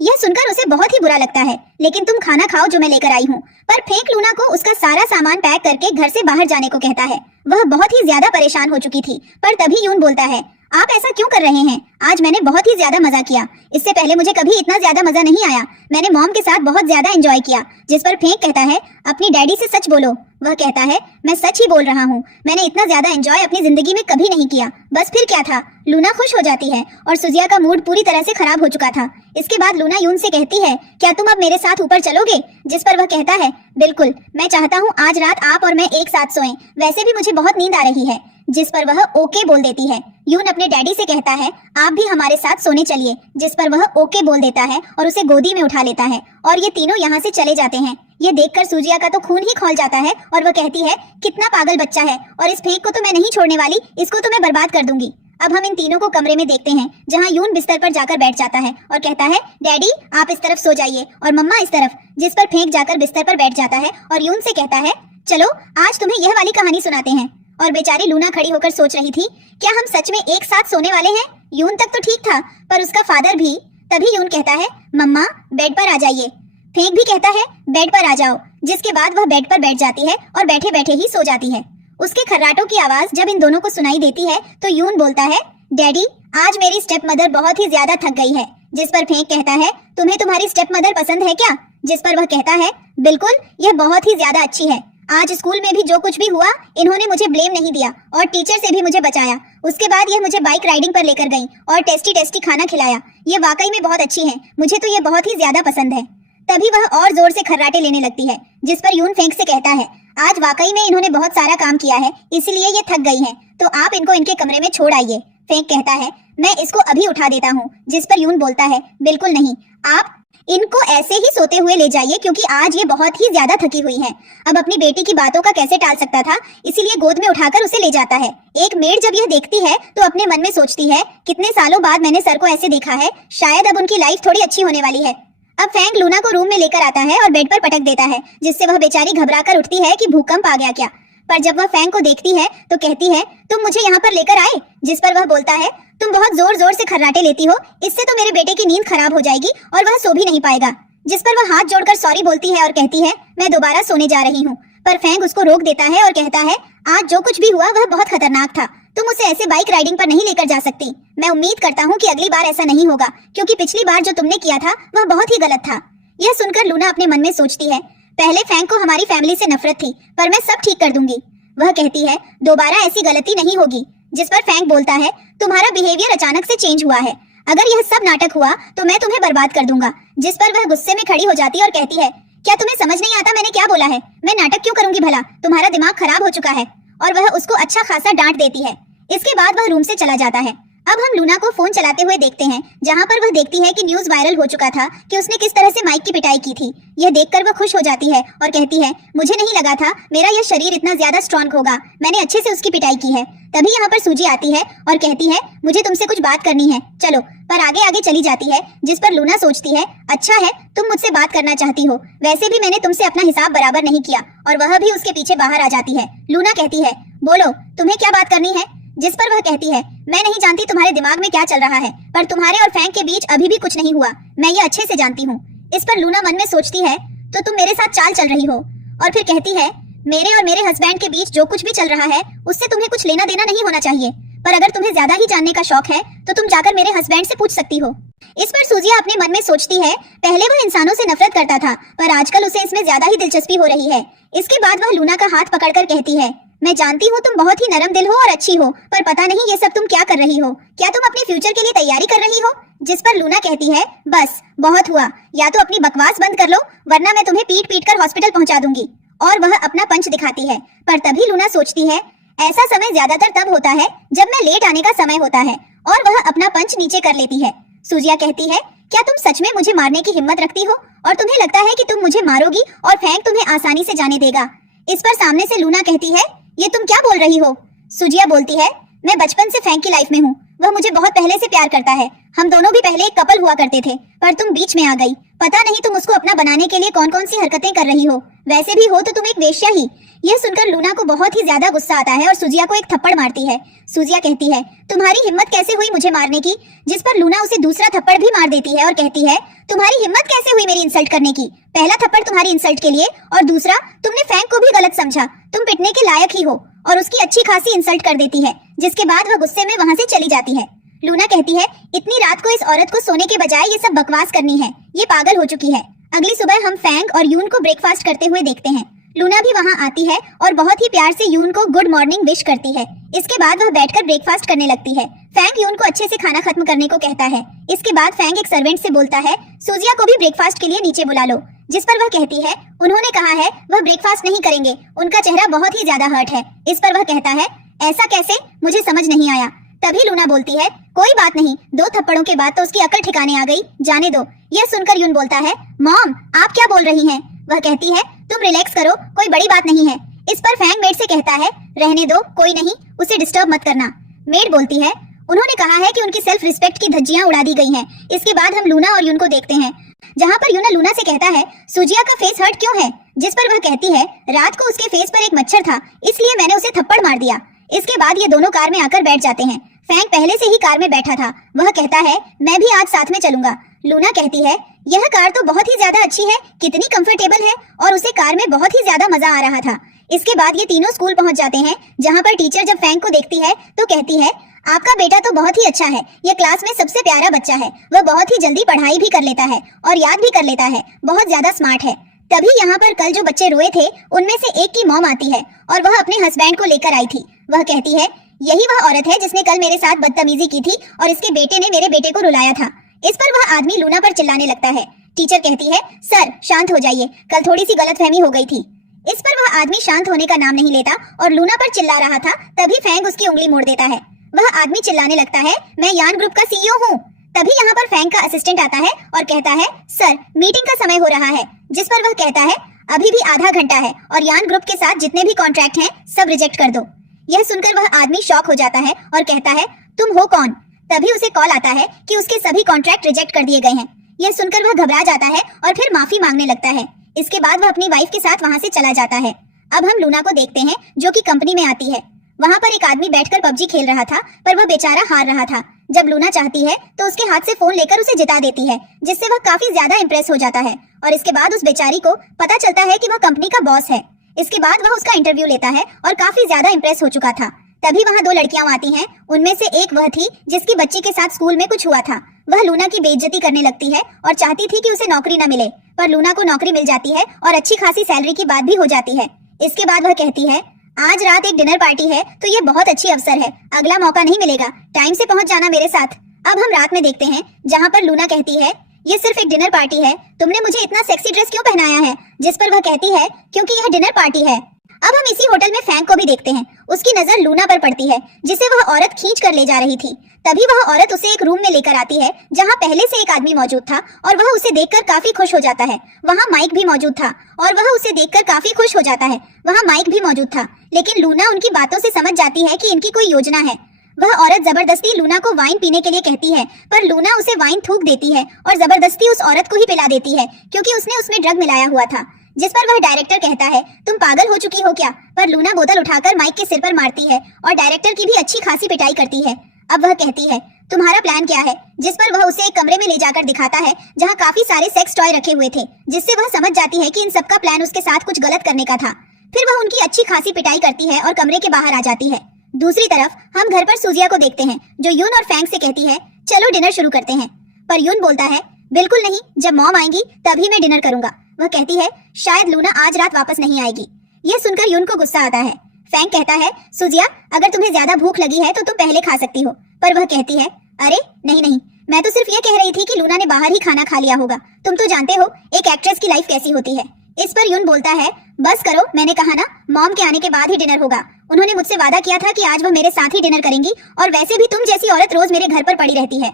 यह सुनकर उसे बहुत ही बुरा लगता है, लेकिन तुम खाना खाओ जो मैं लेकर आई हूँ। पर फेंक लूना को उसका सारा सामान पैक करके घर से बाहर जाने को कहता है। वह बहुत ही ज्यादा परेशान हो चुकी थी, पर तभी यून बोलता है, आप ऐसा क्यों कर रहे हैं? आज मैंने बहुत ही ज्यादा मजा किया, इससे पहले मुझे कभी इतना ज्यादा मजा नहीं आया। मैंने मॉम के साथ बहुत ज्यादा एंजॉय किया। जिस पर फेंक कहता है, अपनी डैडी से सच बोलो, वह कहता है, मैं सच ही बोल रहा हूँ, मैंने इतना ज्यादा एंजॉय अपनी जिंदगी में कभी नहीं किया। बस फिर क्या था। लूना खुश हो जाती है और सुजिया का मूड पूरी तरह से खराब हो चुका था। इसके बाद लूना यून से कहती है, क्या तुम अब मेरे साथ ऊपर चलोगे? जिस पर वह कहता है, बिल्कुल, मैं चाहता हूँ आज रात आप और मैं एक साथ सोएं, वैसे भी मुझे बहुत नींद आ रही है। जिस पर वह ओके बोल देती है। यून अपने डैडी से कहता है, आप भी हमारे साथ सोने चलिए। जिस पर वह ओके बोल देता है और उसे गोदी में उठा लेता है और ये तीनों यहाँ से चले जाते हैं। ये देखकर सुजिया का तो खून ही खौल जाता है और वह कहती है, कितना पागल बच्चा है, और इस फेंक को तो मैं नहीं छोड़ने वाली, इसको तो मैं बर्बाद कर दूंगी। अब हम इन तीनों को कमरे में देखते हैं जहाँ यून बिस्तर पर जाकर बैठ जाता है और कहता है, डैडी आप इस तरफ सो जाइए और मम्मा इस तरफ। जिस पर फेंक जाकर बिस्तर पर बैठ जाता है और यून से कहता है, चलो आज तुम्हें यह वाली कहानी सुनाते हैं। और बेचारी लूना खड़ी होकर सोच रही थी, क्या हम सच में एक साथ सोने वाले हैं? यून तक तो ठीक था, पर उसका फादर भी। तभी यून कहता है, मम्मा बेड पर आ जाइए। फेंक भी कहता है, बेड पर आ जाओ। जिसके बाद वह बेड पर बैठ जाती है और बैठे बैठे ही सो जाती है। उसके खर्राटों की आवाज जब इन दोनों को सुनाई देती है तो यून बोलता है, डैडी आज मेरी स्टेप मदर बहुत ही ज्यादा थक गई है। जिस पर फेंक कहता है, तुम्हें तुम्हारी स्टेप मदर पसंद है क्या? जिस पर वह कहता है, बिल्कुल, यह बहुत ही ज्यादा अच्छी है। आज स्कूल में भी जो कुछ भी हुआ, इन्होंने मुझे ब्लेम नहीं दिया और टीचर से भी मुझे बचाया। उसके बाद यह मुझे बाइक राइडिंग पर लेकर गई और टेस्टी टेस्टी खाना खिलाया। ये वाकई में बहुत अच्छी है, मुझे तो ये बहुत ही ज्यादा पसंद है। तभी वह और जोर से खर्राटे लेने लगती है। जिस पर यून फेंक से कहता है, आज वाकई में इन्होंने बहुत सारा काम किया है, इसलिए ये थक गई हैं, तो आप इनको इनके कमरे में छोड़ आइए। फेंक कहता है, मैं इसको अभी उठा देता हूँ। जिस पर यून बोलता है, बिल्कुल नहीं, आप इनको ऐसे ही सोते हुए ले जाइए, क्योंकि आज ये बहुत ही ज्यादा थकी हुई हैं। अब अपनी बेटी की बातों का कैसे टाल सकता था, इसीलिए गोद में उठाकर उसे ले जाता है। एक मेड जब यह देखती है तो अपने मन में सोचती है, कितने सालों बाद मैंने सर को ऐसे देखा है, शायद अब उनकी लाइफ थोड़ी अच्छी होने वाली है। अब फैंक लूना को रूम में लेकर आता है और बेड पर पटक देता है, जिससे वह बेचारी घबराकर उठती है कि भूकंप आ गया क्या। पर जब वह फैंक को देखती है तो कहती है, तुम मुझे यहाँ पर लेकर आए? जिस पर वह बोलता है, तुम बहुत जोर जोर से खर्राटे लेती हो, इससे तो मेरे बेटे की नींद खराब हो जाएगी और वह सो भी नहीं पाएगा। जिस पर वह हाथ जोड़कर सॉरी बोलती है और कहती है, मैं दोबारा सोने जा रही हूँ। पर फैंक उसको रोक देता है और कहता है, आज जो कुछ भी हुआ वह बहुत खतरनाक था, तुम उसे ऐसे बाइक राइडिंग पर नहीं लेकर जा सकती। मैं उम्मीद करता हूँ कि अगली बार ऐसा नहीं होगा, क्योंकि पिछली बार जो तुमने किया था वह बहुत ही गलत था। यह सुनकर लूना अपने मन में सोचती है, पहले फैंक को हमारी फैमिली से नफरत थी, पर मैं सब ठीक कर दूंगी। वह कहती है, दोबारा ऐसी गलती नहीं होगी। जिस पर फैंक बोलता है, तुम्हारा बिहेवियर अचानक से चेंज हुआ है, अगर यह सब नाटक हुआ तो मैं तुम्हें बर्बाद कर दूंगा। जिस पर वह गुस्से में खड़ी हो जाती है और कहती है, क्या तुम्हें समझ नहीं आता मैंने क्या बोला है? मैं नाटक क्यों करूंगी भला? तुम्हारा दिमाग खराब हो चुका है। और वह उसको अच्छा खासा डांट देती है। इसके बाद वह रूम से चला जाता है। अब हम लूना को फोन चलाते हुए देखते हैं, जहाँ पर वह देखती है कि न्यूज वायरल हो चुका था कि उसने किस तरह से माइक की पिटाई की थी। यह देखकर वह खुश हो जाती है और कहती है, मुझे नहीं लगा था मेरा यह शरीर इतना ज्यादा स्ट्रॉन्ग होगा, मैंने अच्छे से उसकी पिटाई की है। तभी यहाँ पर सूजी आती है और कहती है, मुझे तुमसे कुछ बात करनी है, चलो। पर आगे आगे चली जाती है। जिस पर लूना सोचती है, अच्छा है तुम मुझसे बात करना चाहती हो, वैसे भी मैंने तुमसे अपना हिसाब बराबर नहीं किया। और वह भी उसके पीछे बाहर आ जाती है। लूना कहती है, बोलो तुम्हें क्या बात करनी है? जिस पर वह कहती है, मैं नहीं जानती तुम्हारे दिमाग में क्या चल रहा है, पर तुम्हारे और फैंक के बीच अभी भी कुछ नहीं हुआ, मैं ये अच्छे से जानती हूँ। इस पर लूना मन में सोचती है, तो तुम मेरे साथ चाल चल रही हो। और फिर कहती है, मेरे और मेरे हस्बैंड के बीच जो कुछ भी चल रहा है उससे तुम्हें कुछ लेना देना नहीं होना चाहिए, पर अगर तुम्हें ज्यादा ही जानने का शौक है तो तुम जाकर मेरे हस्बैंड से पूछ सकती हो। इस पर सूजिया अपने मन में सोचती है, पहले वह इंसानों से नफरत करता था, पर आजकल उसे इसमें ज्यादा ही दिलचस्पी हो रही है। इसके बाद वह लूना का हाथ पकड़कर कहती है, मैं जानती हूँ तुम बहुत ही नरम दिल हो और अच्छी हो, पर पता नहीं ये सब तुम क्या कर रही हो, क्या तुम अपने फ्यूचर के लिए तैयारी कर रही हो? जिस पर लूना कहती है, बस बहुत हुआ, या तो अपनी बकवास बंद कर लो, वरना मैं तुम्हें पीट पीट कर हॉस्पिटल पहुंचा दूंगी। और वह अपना पंच दिखाती है। पर तभी लूना सोचती है, ऐसा समय ज्यादातर तब होता है जब मैं लेट आने का समय होता है, और वह अपना पंच नीचे कर लेती है। सूजिया कहती है, क्या तुम सच में मुझे मारने की हिम्मत रखती हो, और तुम्हें लगता है कि तुम मुझे मारोगी और फैंक तुम्हें आसानी से जाने देगा? इस पर सामने से लूना कहती है, ये तुम क्या बोल रही हो? सूजिया बोलती है, मैं बचपन से फैंक की लाइफ में हूँ, वह मुझे बहुत पहले से प्यार करता है, हम दोनों भी पहले एक कपल हुआ करते थे, पर तुम बीच में आ गई। पता नहीं तुम उसको अपना बनाने के लिए कौन कौन सी हरकतें कर रही हो, वैसे भी हो तो तुम एक वेश्या ही। यह सुनकर लूना को बहुत ही ज्यादा गुस्सा आता है और सूजिया को एक थप्पड़ मारती है। सूजिया कहती है, तुम्हारी हिम्मत कैसे हुई मुझे मारने की? जिस पर लूना उसे दूसरा थप्पड़ भी मार देती है और कहती है, तुम्हारी हिम्मत कैसे हुई मेरी इंसल्ट करने की? पहला थप्पड़ तुम्हारी इंसल्ट के लिए, और दूसरा तुमने फैंक को भी गलत समझा, तुम पिटने के लायक ही हो, और उसकी अच्छी खासी इंसल्ट कर देती है। जिसके बाद वह गुस्से में वहां से चली जाती है। लूना कहती है, इतनी रात को इस औरत को सोने के बजाय ये सब बकवास करनी है, ये पागल हो चुकी है। अगली सुबह हम फैंक और यून को ब्रेकफास्ट करते हुए देखते हैं। लूना भी वहाँ आती है और बहुत ही प्यार से यून को गुड मॉर्निंग विश करती है। इसके बाद वह बैठकर ब्रेकफास्ट करने लगती है। फैंग यून को अच्छे से खाना खत्म करने को कहता है। इसके बाद फैंग एक सर्वेंट से बोलता है सूजिया को भी ब्रेकफास्ट के लिए नीचे बुला लो, जिस पर वह कहती है उन्होंने कहा है वह ब्रेकफास्ट नहीं करेंगे, उनका चेहरा बहुत ही ज्यादा हर्ट है। इस पर वह कहता है ऐसा कैसे, मुझे समझ नहीं आया। तभी लूना बोलती है कोई बात नहीं, 2 थप्पड़ों के बाद तो उसकी अकल ठिकाने आ गई, जाने दो। यह सुनकर यून बोलता है मॉम आप क्या बोल रही हैं? वह कहती है तुम रिलैक्स करो, कोई बड़ी बात नहीं है। इस पर फैंग मेड से कहता है रहने दो, कोई नहीं, उसे डिस्टर्ब मत करना। मेड बोलती है उन्होंने कहा है कि उनकी सेल्फ रिस्पेक्ट की धज्जियां उड़ा दी गई हैं। इसके बाद हम लूना और यून को देखते हैं, जहां पर यूना लूना से कहता है सूजिया का फेस हर्ट क्यों है? जिस पर वह कहती है रात को उसके फेस पर एक मच्छर था, इसलिए मैंने उसे थप्पड़ मार दिया। इसके बाद ये दोनों कार में आकर बैठ जाते हैं। फैंग पहले से ही कार में बैठा था, वह कहता है मैं भी आज साथ में चलूंगा। लूना कहती है यह कार तो बहुत ही ज्यादा अच्छी है, कितनी कंफर्टेबल है, और उसे कार में बहुत ही ज्यादा मजा आ रहा था। इसके बाद ये तीनों स्कूल पहुंच जाते हैं, जहां पर टीचर जब फैंग को देखती है तो कहती है आपका बेटा तो बहुत ही अच्छा है, यह क्लास में सबसे प्यारा बच्चा है, वह बहुत ही जल्दी पढ़ाई भी कर लेता है और याद भी कर लेता है, बहुत ज्यादा स्मार्ट है। तभी यहाँ पर कल जो बच्चे रोए थे उनमें से एक की मॉम आती है और वह अपने हस्बैंड को लेकर आई थी। वह कहती है यही वह औरत है जिसने कल मेरे साथ बदतमीजी की थी और इसके बेटे ने मेरे बेटे को रुलाया था। इस पर वह आदमी लूना पर चिल्लाने लगता है। टीचर कहती है सर शांत हो जाइए, कल थोड़ी सी गलतफहमी हो गई थी। इस पर वह आदमी शांत होने का नाम नहीं लेता और लूना पर चिल्ला रहा था। तभी फैंग उसकी उंगली मोड़ देता है। वह आदमी चिल्लाने लगता है मैं यान ग्रुप का सीईओ हूँ। तभी यहाँ पर फैंग का असिस्टेंट आता है और कहता है सर मीटिंग का समय हो रहा है। जिस पर वह कहता है अभी भी आधा घंटा है और यान ग्रुप के साथ जितने भी कॉन्ट्रैक्ट हैं सब रिजेक्ट कर दो। यह सुनकर वह आदमी शॉक हो जाता है और कहता है तुम हो कौन? तभी उसे कॉल आता है कि उसके सभी कॉन्ट्रैक्ट रिजेक्ट कर दिए गए हैं। यह सुनकर वह घबरा जाता है और फिर माफी मांगने लगता है। इसके बाद वह अपनी वाइफ के साथ वहाँ से चला जाता है। अब हम लूना को देखते हैं जो कि कंपनी में आती है। वहाँ पर एक आदमी बैठकर पबजी खेल रहा था, पर वह बेचारा हार रहा था। जब लूना चाहती है तो उसके हाथ से फोन लेकर उसे जिता देती है, जिससे वह काफी ज्यादा इंप्रेस हो जाता है और इसके बाद उस बेचारी को पता चलता है कि वह कंपनी का बॉस है। इसके बाद वह उसका इंटरव्यू लेता है और काफी ज्यादा इंप्रेस हो चुका था। तभी वहाँ 2 लड़कियां आती हैं, उनमें से एक वह थी जिसकी बच्ची के साथ स्कूल में कुछ हुआ था। वह लूना की बेइज्जती करने लगती है और चाहती थी कि उसे नौकरी न मिले, पर लूना को नौकरी मिल जाती है और अच्छी खासी सैलरी की बात भी हो जाती है। इसके बाद वह कहती है आज रात एक डिनर पार्टी है तो ये बहुत अच्छी अवसर है, अगला मौका नहीं मिलेगा, टाइम से पहुंच जाना मेरे साथ। अब हम रात में देखते हैं, जहां पर लूना कहती है ये सिर्फ एक डिनर पार्टी है, तुमने मुझे इतना सेक्सी ड्रेस क्यों पहनाया है? जिस पर वह कहती है क्योंकि यह डिनर पार्टी है। अब हम इसी होटल में फैंग को भी देखते हैं। उसकी नजर लूना पर पड़ती है, जिसे वह औरत खींच कर ले जा रही थी। तभी वह औरत उसे एक रूम में लेकर आती है, जहां पहले से एक आदमी मौजूद था और वह उसे देखकर काफी खुश हो जाता है। वहां माइक भी मौजूद था और वह उसे देखकर काफी खुश हो जाता है। वहां माइक भी मौजूद था, लेकिन लूना उनकी बातों से समझ जाती है कि इनकी कोई योजना है। वह औरत जबरदस्ती लूना को वाइन पीने के लिए कहती है, पर लूना उसे वाइन थूक देती है और जबरदस्ती उस औरत को ही पिला देती है, क्योंकि उसने उसमें ड्रग मिलाया हुआ था। जिस पर वह डायरेक्टर कहता है तुम पागल हो चुकी हो क्या? पर लूना बोतल उठाकर माइक के सिर पर मारती है और डायरेक्टर की भी अच्छी खासी पिटाई करती है। अब वह कहती है तुम्हारा प्लान क्या है? जिस पर वह उसे एक कमरे में ले जाकर दिखाता है, जहां काफी सारे सेक्स टॉय रखे हुए थे, जिससे वह समझ जाती है कि इन सबका प्लान उसके साथ कुछ गलत करने का था। फिर वह उनकी अच्छी खासी पिटाई करती है और कमरे के बाहर आ जाती है। दूसरी तरफ हम घर पर सूजिया को देखते हैं, जो यून और फैंग से कहती है चलो डिनर शुरू करते हैं। पर यून बोलता है बिल्कुल नहीं, जब मॉम आएंगी तभी मैं डिनर करूंगा। वह कहती है शायद लूना आज रात वापस नहीं आएगी। यह सुनकर यून को गुस्सा आता है। फैंग कहता है सूजिया अगर तुम्हें ज्यादा भूख लगी है तो तुम पहले खा सकती हो। पर वह कहती है अरे नहीं नहीं, मैं तो सिर्फ ये कह रही थी कि लूना ने बाहर ही खाना खा लिया होगा, तुम तो जानते हो एक एक्ट्रेस की लाइफ कैसी होती है। इस पर यून बोलता है बस करो, मैंने कहा ना मॉम के आने के बाद ही डिनर होगा। उन्होंने मुझसे वादा किया था कि आज वह मेरे साथ ही डिनर करेंगी, और वैसे भी तुम जैसी औरत रोज मेरे घर पर पड़ी रहती है,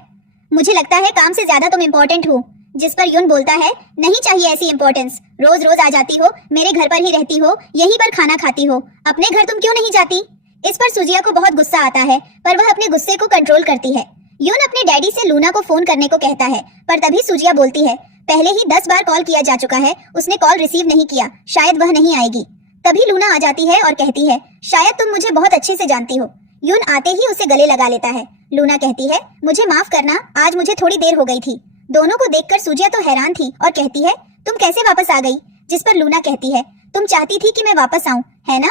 मुझे लगता है काम से ज्यादा तुम इम्पोर्टेंट हो। जिस पर यून बोलता है नहीं चाहिए ऐसी इम्पोर्टेंस, रोज रोज आ जाती हो, मेरे घर पर ही रहती हो, यहीं पर खाना खाती हो, अपने घर तुम क्यों नहीं जाती? इस पर सूजिया को बहुत गुस्सा आता है, पर वह अपने गुस्से को कंट्रोल करती है। यून अपने डैडी से लूना को फोन करने को कहता है, पर तभी सूजिया बोलती है पहले ही 10 बार कॉल किया जा चुका है, उसने कॉल रिसीव नहीं किया, शायद वह नहीं आएगी। तभी लूना आ जाती है और कहती है शायद तुम मुझे बहुत अच्छे से जानती हो। यून आते ही उसे गले लगा लेता है। लूना कहती है मुझे माफ करना, आज मुझे थोड़ी देर हो गई थी। दोनों को देखकर सूजिया तो हैरान थी और कहती है तुम कैसे वापस आ गई? जिस पर लूना कहती है तुम चाहती थी कि मैं वापस आऊं, है ना?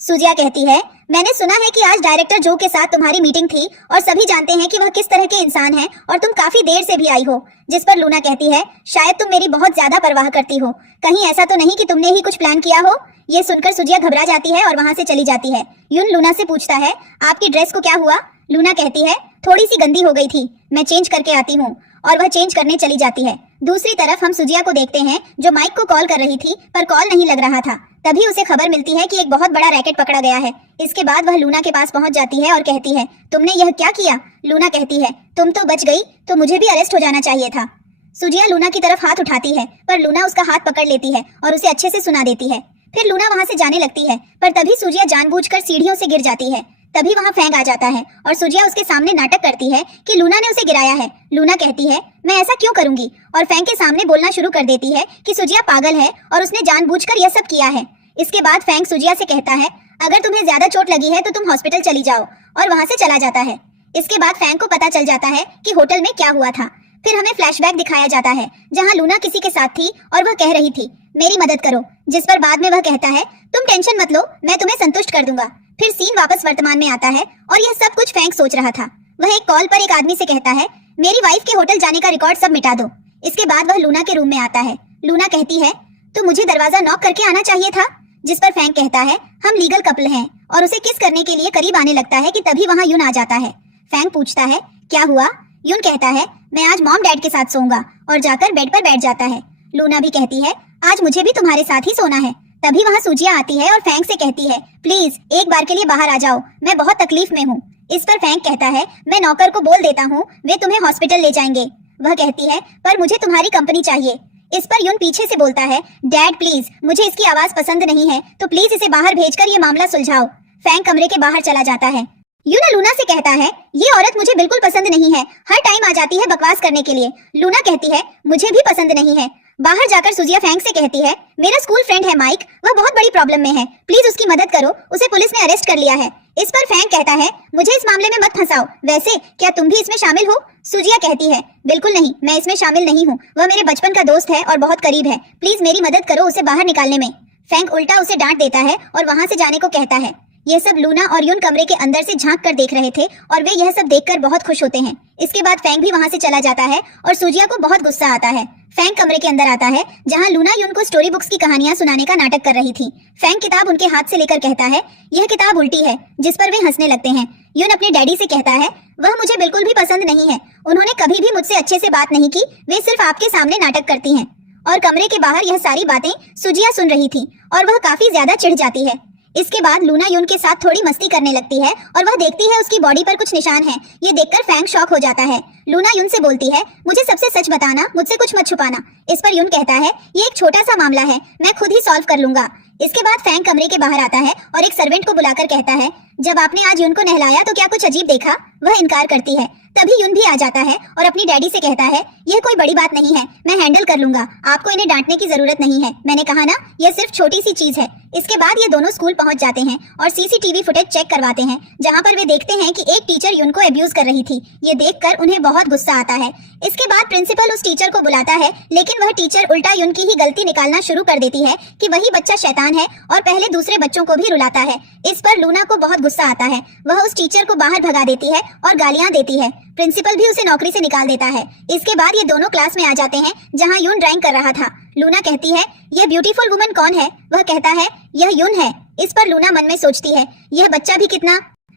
सुजिया कहती है, मैंने सुना है कि आज डायरेक्टर जो के साथ तुम्हारी मीटिंग थी और सभी जानते हैं कि वह किस तरह के इंसान हैं और तुम काफी देर से भी आई हो। जिस पर लूना कहती है, शायद तुम मेरी बहुत ज्यादा परवाह करती हो, कहीं ऐसा तो नहीं कि तुमने ही कुछ प्लान किया हो। ये सुनकर सुजिया घबरा जाती है और वहां से चली जाती है। यून लूना से पूछता है, आपकी ड्रेस को क्या हुआ? लूना कहती है, थोड़ी सी गंदी हो गई थी, मैं चेंज करके आती हूँ, और वह चेंज करने चली जाती है। दूसरी तरफ हम सुजिया को देखते हैं जो माइक को कॉल कर रही थी पर कॉल नहीं लग रहा था। तभी उसे खबर मिलती है कि एक बहुत बड़ा रैकेट पकड़ा गया है। इसके बाद वह लूना के पास पहुंच जाती है और कहती है, तुमने यह क्या किया? लूना कहती है, तुम तो बच गई तो मुझे भी अरेस्ट हो जाना चाहिए था। सुजिया लूना की तरफ हाथ उठाती है पर लूना उसका हाथ पकड़ लेती है और उसे अच्छे से सुना देती है। फिर लूना वहां से जाने लगती है पर तभी सुजिया जानबूझकर सीढ़ियों से गिर जाती है। तभी वहां फैंग आ जाता है और सुजिया उसके सामने नाटक करती है कि लूना ने उसे गिराया है। लूना कहती है, मैं ऐसा क्यों करूंगी, और फैंग के सामने बोलना शुरू कर देती है कि सुजिया पागल है और उसने जानबूझकर यह सब किया है। इसके बाद फैंग सुजिया से कहता है, अगर तुम्हें ज्यादा चोट लगी है तो तुम हॉस्पिटल चली जाओ, और वहां से चला जाता है। इसके बाद फैंग को पता चल जाता है कि होटल में क्या हुआ था। फिर हमें फ्लैशबैक दिखाया जाता है जहां लूना किसी के साथ थी और वह कह रही थी, मेरी मदद करो, जिस पर बाद में वह कहता है, तुम टेंशन मत लो, मैं तुम्हें संतुष्ट कर दूंगा। फिर सीन वापस वर्तमान में आता है और यह सब कुछ फैंक सोच रहा था। वह एक कॉल पर एक आदमी से कहता है, मेरी वाइफ के होटल जाने का रिकॉर्ड सब मिटा दो। इसके बाद वह लूना के रूम में आता है। लूना कहती है, तो मुझे दरवाजा नॉक करके आना चाहिए था। जिस पर फैंक कहता है, हम लीगल कपल हैं, और उसे किस करने के लिए करीब आने लगता है कि तभी वहां यून आ जाता है। फैंक पूछता है, क्या हुआ? यून कहता है, मैं आज मॉम डैड के साथ सोऊंगा, और जाकर बेड पर बैठ जाता है। लूना भी कहती है, आज मुझे भी तुम्हारे साथ ही सोना है। तभी वहां सुजिया आती है और फैंक से कहती है, प्लीज एक बार के लिए बाहर आ जाओ, मैं बहुत तकलीफ में हूँ। इस पर फैंक कहता है, मैं नौकर को बोल देता हूँ, वे तुम्हें हॉस्पिटल ले जाएंगे। वह कहती है, पर मुझे तुम्हारी कंपनी चाहिए। इस पर यून पीछे से बोलता है, डैड प्लीज, मुझे इसकी आवाज पसंद नहीं है, तो प्लीज इसे बाहर भेजकर ये मामला सुलझाओ। फैंक कमरे के बाहर चला जाता है। यून लूना से कहता है, ये औरत मुझे बिल्कुल पसंद नहीं है, हर टाइम आ जाती है बकवास करने के लिए। लूना कहती है, मुझे भी पसंद नहीं है। बाहर जाकर सुजिया फैंक से कहती है, मेरा स्कूल फ्रेंड है माइक, वह बहुत बड़ी प्रॉब्लम में है, प्लीज उसकी मदद करो, उसे पुलिस ने अरेस्ट कर लिया है। इस पर फैंक कहता है, मुझे इस मामले में मत फंसाओ, वैसे क्या तुम भी इसमें शामिल हो? सुजिया कहती है, बिल्कुल नहीं, मैं इसमें शामिल नहीं हूँ, वह मेरे बचपन का दोस्त है और बहुत करीब है, प्लीज मेरी मदद करो उसे बाहर निकालने में। फैंक उल्टा उसे डांट देता है और वहां से जाने को कहता है। यह सब लूना और यून कमरे के अंदर से झांक कर देख रहे थे और वे यह सब देखकर बहुत खुश होते हैं। इसके बाद फैंक भी वहां से चला जाता है और सुजिया को बहुत गुस्सा आता है। फैंक कमरे के अंदर आता है जहां लूना यून को स्टोरी बुक्स की कहानियां सुनाने का नाटक कर रही थी। फैंक किताब उनके हाथ से लेकर कहता है, यह किताब उल्टी है, जिस पर वे हंसने लगते हैं। यून अपने डैडी से कहता है, वह मुझे बिल्कुल भी पसंद नहीं है, उन्होंने कभी भी मुझसे अच्छे से बात नहीं की, वे सिर्फ आपके सामने नाटक करती हैं। और कमरे के बाहर यह सारी बातें सुजिया सुन रही थी और वह काफी ज्यादा चिढ़ जाती है। इसके बाद लूना यून के साथ थोड़ी मस्ती करने लगती है और वह देखती है उसकी बॉडी पर कुछ निशान हैं। ये देखकर फैंक शॉक हो जाता है। लूना यून से बोलती है, मुझे सबसे सच बताना, मुझसे कुछ मत छुपाना। इस पर यून कहता है, ये एक छोटा सा मामला है, मैं खुद ही सॉल्व कर लूंगा। इसके बाद फैंक कमरे के बाहर आता है और एक सर्वेंट को बुलाकर कहता है, जब आपने आज यून को नहलाया तो क्या कुछ अजीब देखा? वह इनकार करती है। तभी यून भी आ जाता है और अपनी डैडी से कहता है, यह कोई बड़ी बात नहीं है, मैं हैंडल कर लूंगा, आपको इन्हें डांटने की जरूरत नहीं है, मैंने कहा ना, यह सिर्फ छोटी सी चीज है। इसके बाद ये दोनों स्कूल पहुंच जाते हैं और सीसीटीवी फुटेज चेक करवाते हैं, जहां पर वे देखते हैं कि एक टीचर यून को अब्यूज कर रही थी। ये देखकर उन्हें बहुत गुस्सा आता है। इसके बाद प्रिंसिपल उस टीचर को बुलाता है, लेकिन वह टीचर उल्टा यून की ही गलती निकालना शुरू कर देती है कि वही बच्चा शैतान है और पहले दूसरे बच्चों को भी रुलाता है। इस पर लूना को बहुत गुस्सा आता है, वह उस टीचर को बाहर भगा देती है और गालियां देती है। प्रिंसिपल भी उसे नौकरी से निकाल देता है। इसके बाद ये दोनों क्लास में आ जाते हैं जहां यून ड्राइंग कर रहा था। लूना कहती है, यह ब्यूटीफुल वुमन कौन है? वह कहता है, यह यून है। इस पर लूना मन में सोचती है, यह बच्चा भी कितना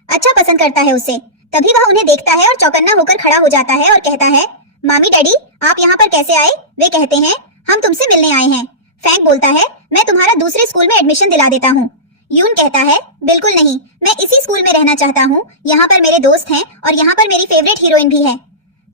अच्छा पसंद करता है उसे। तभी वह उन्हें देखता है और चौकन्ना होकर खड़ा हो जाता है और कहता है, मामी डैडी आप यहाँ पर कैसे आए? वे कहते हैं, हम तुमसे मिलने आए हैं। फैंक बोलता है, मैं तुम्हारा दूसरे स्कूल में एडमिशन दिला देता हूँ। यून कहता है, बिल्कुल नहीं, मैं इसी स्कूल में रहना चाहता हूँ, यहाँ पर मेरे दोस्त हैं और यहाँ पर मेरी फेवरेट हीरोइन भी है।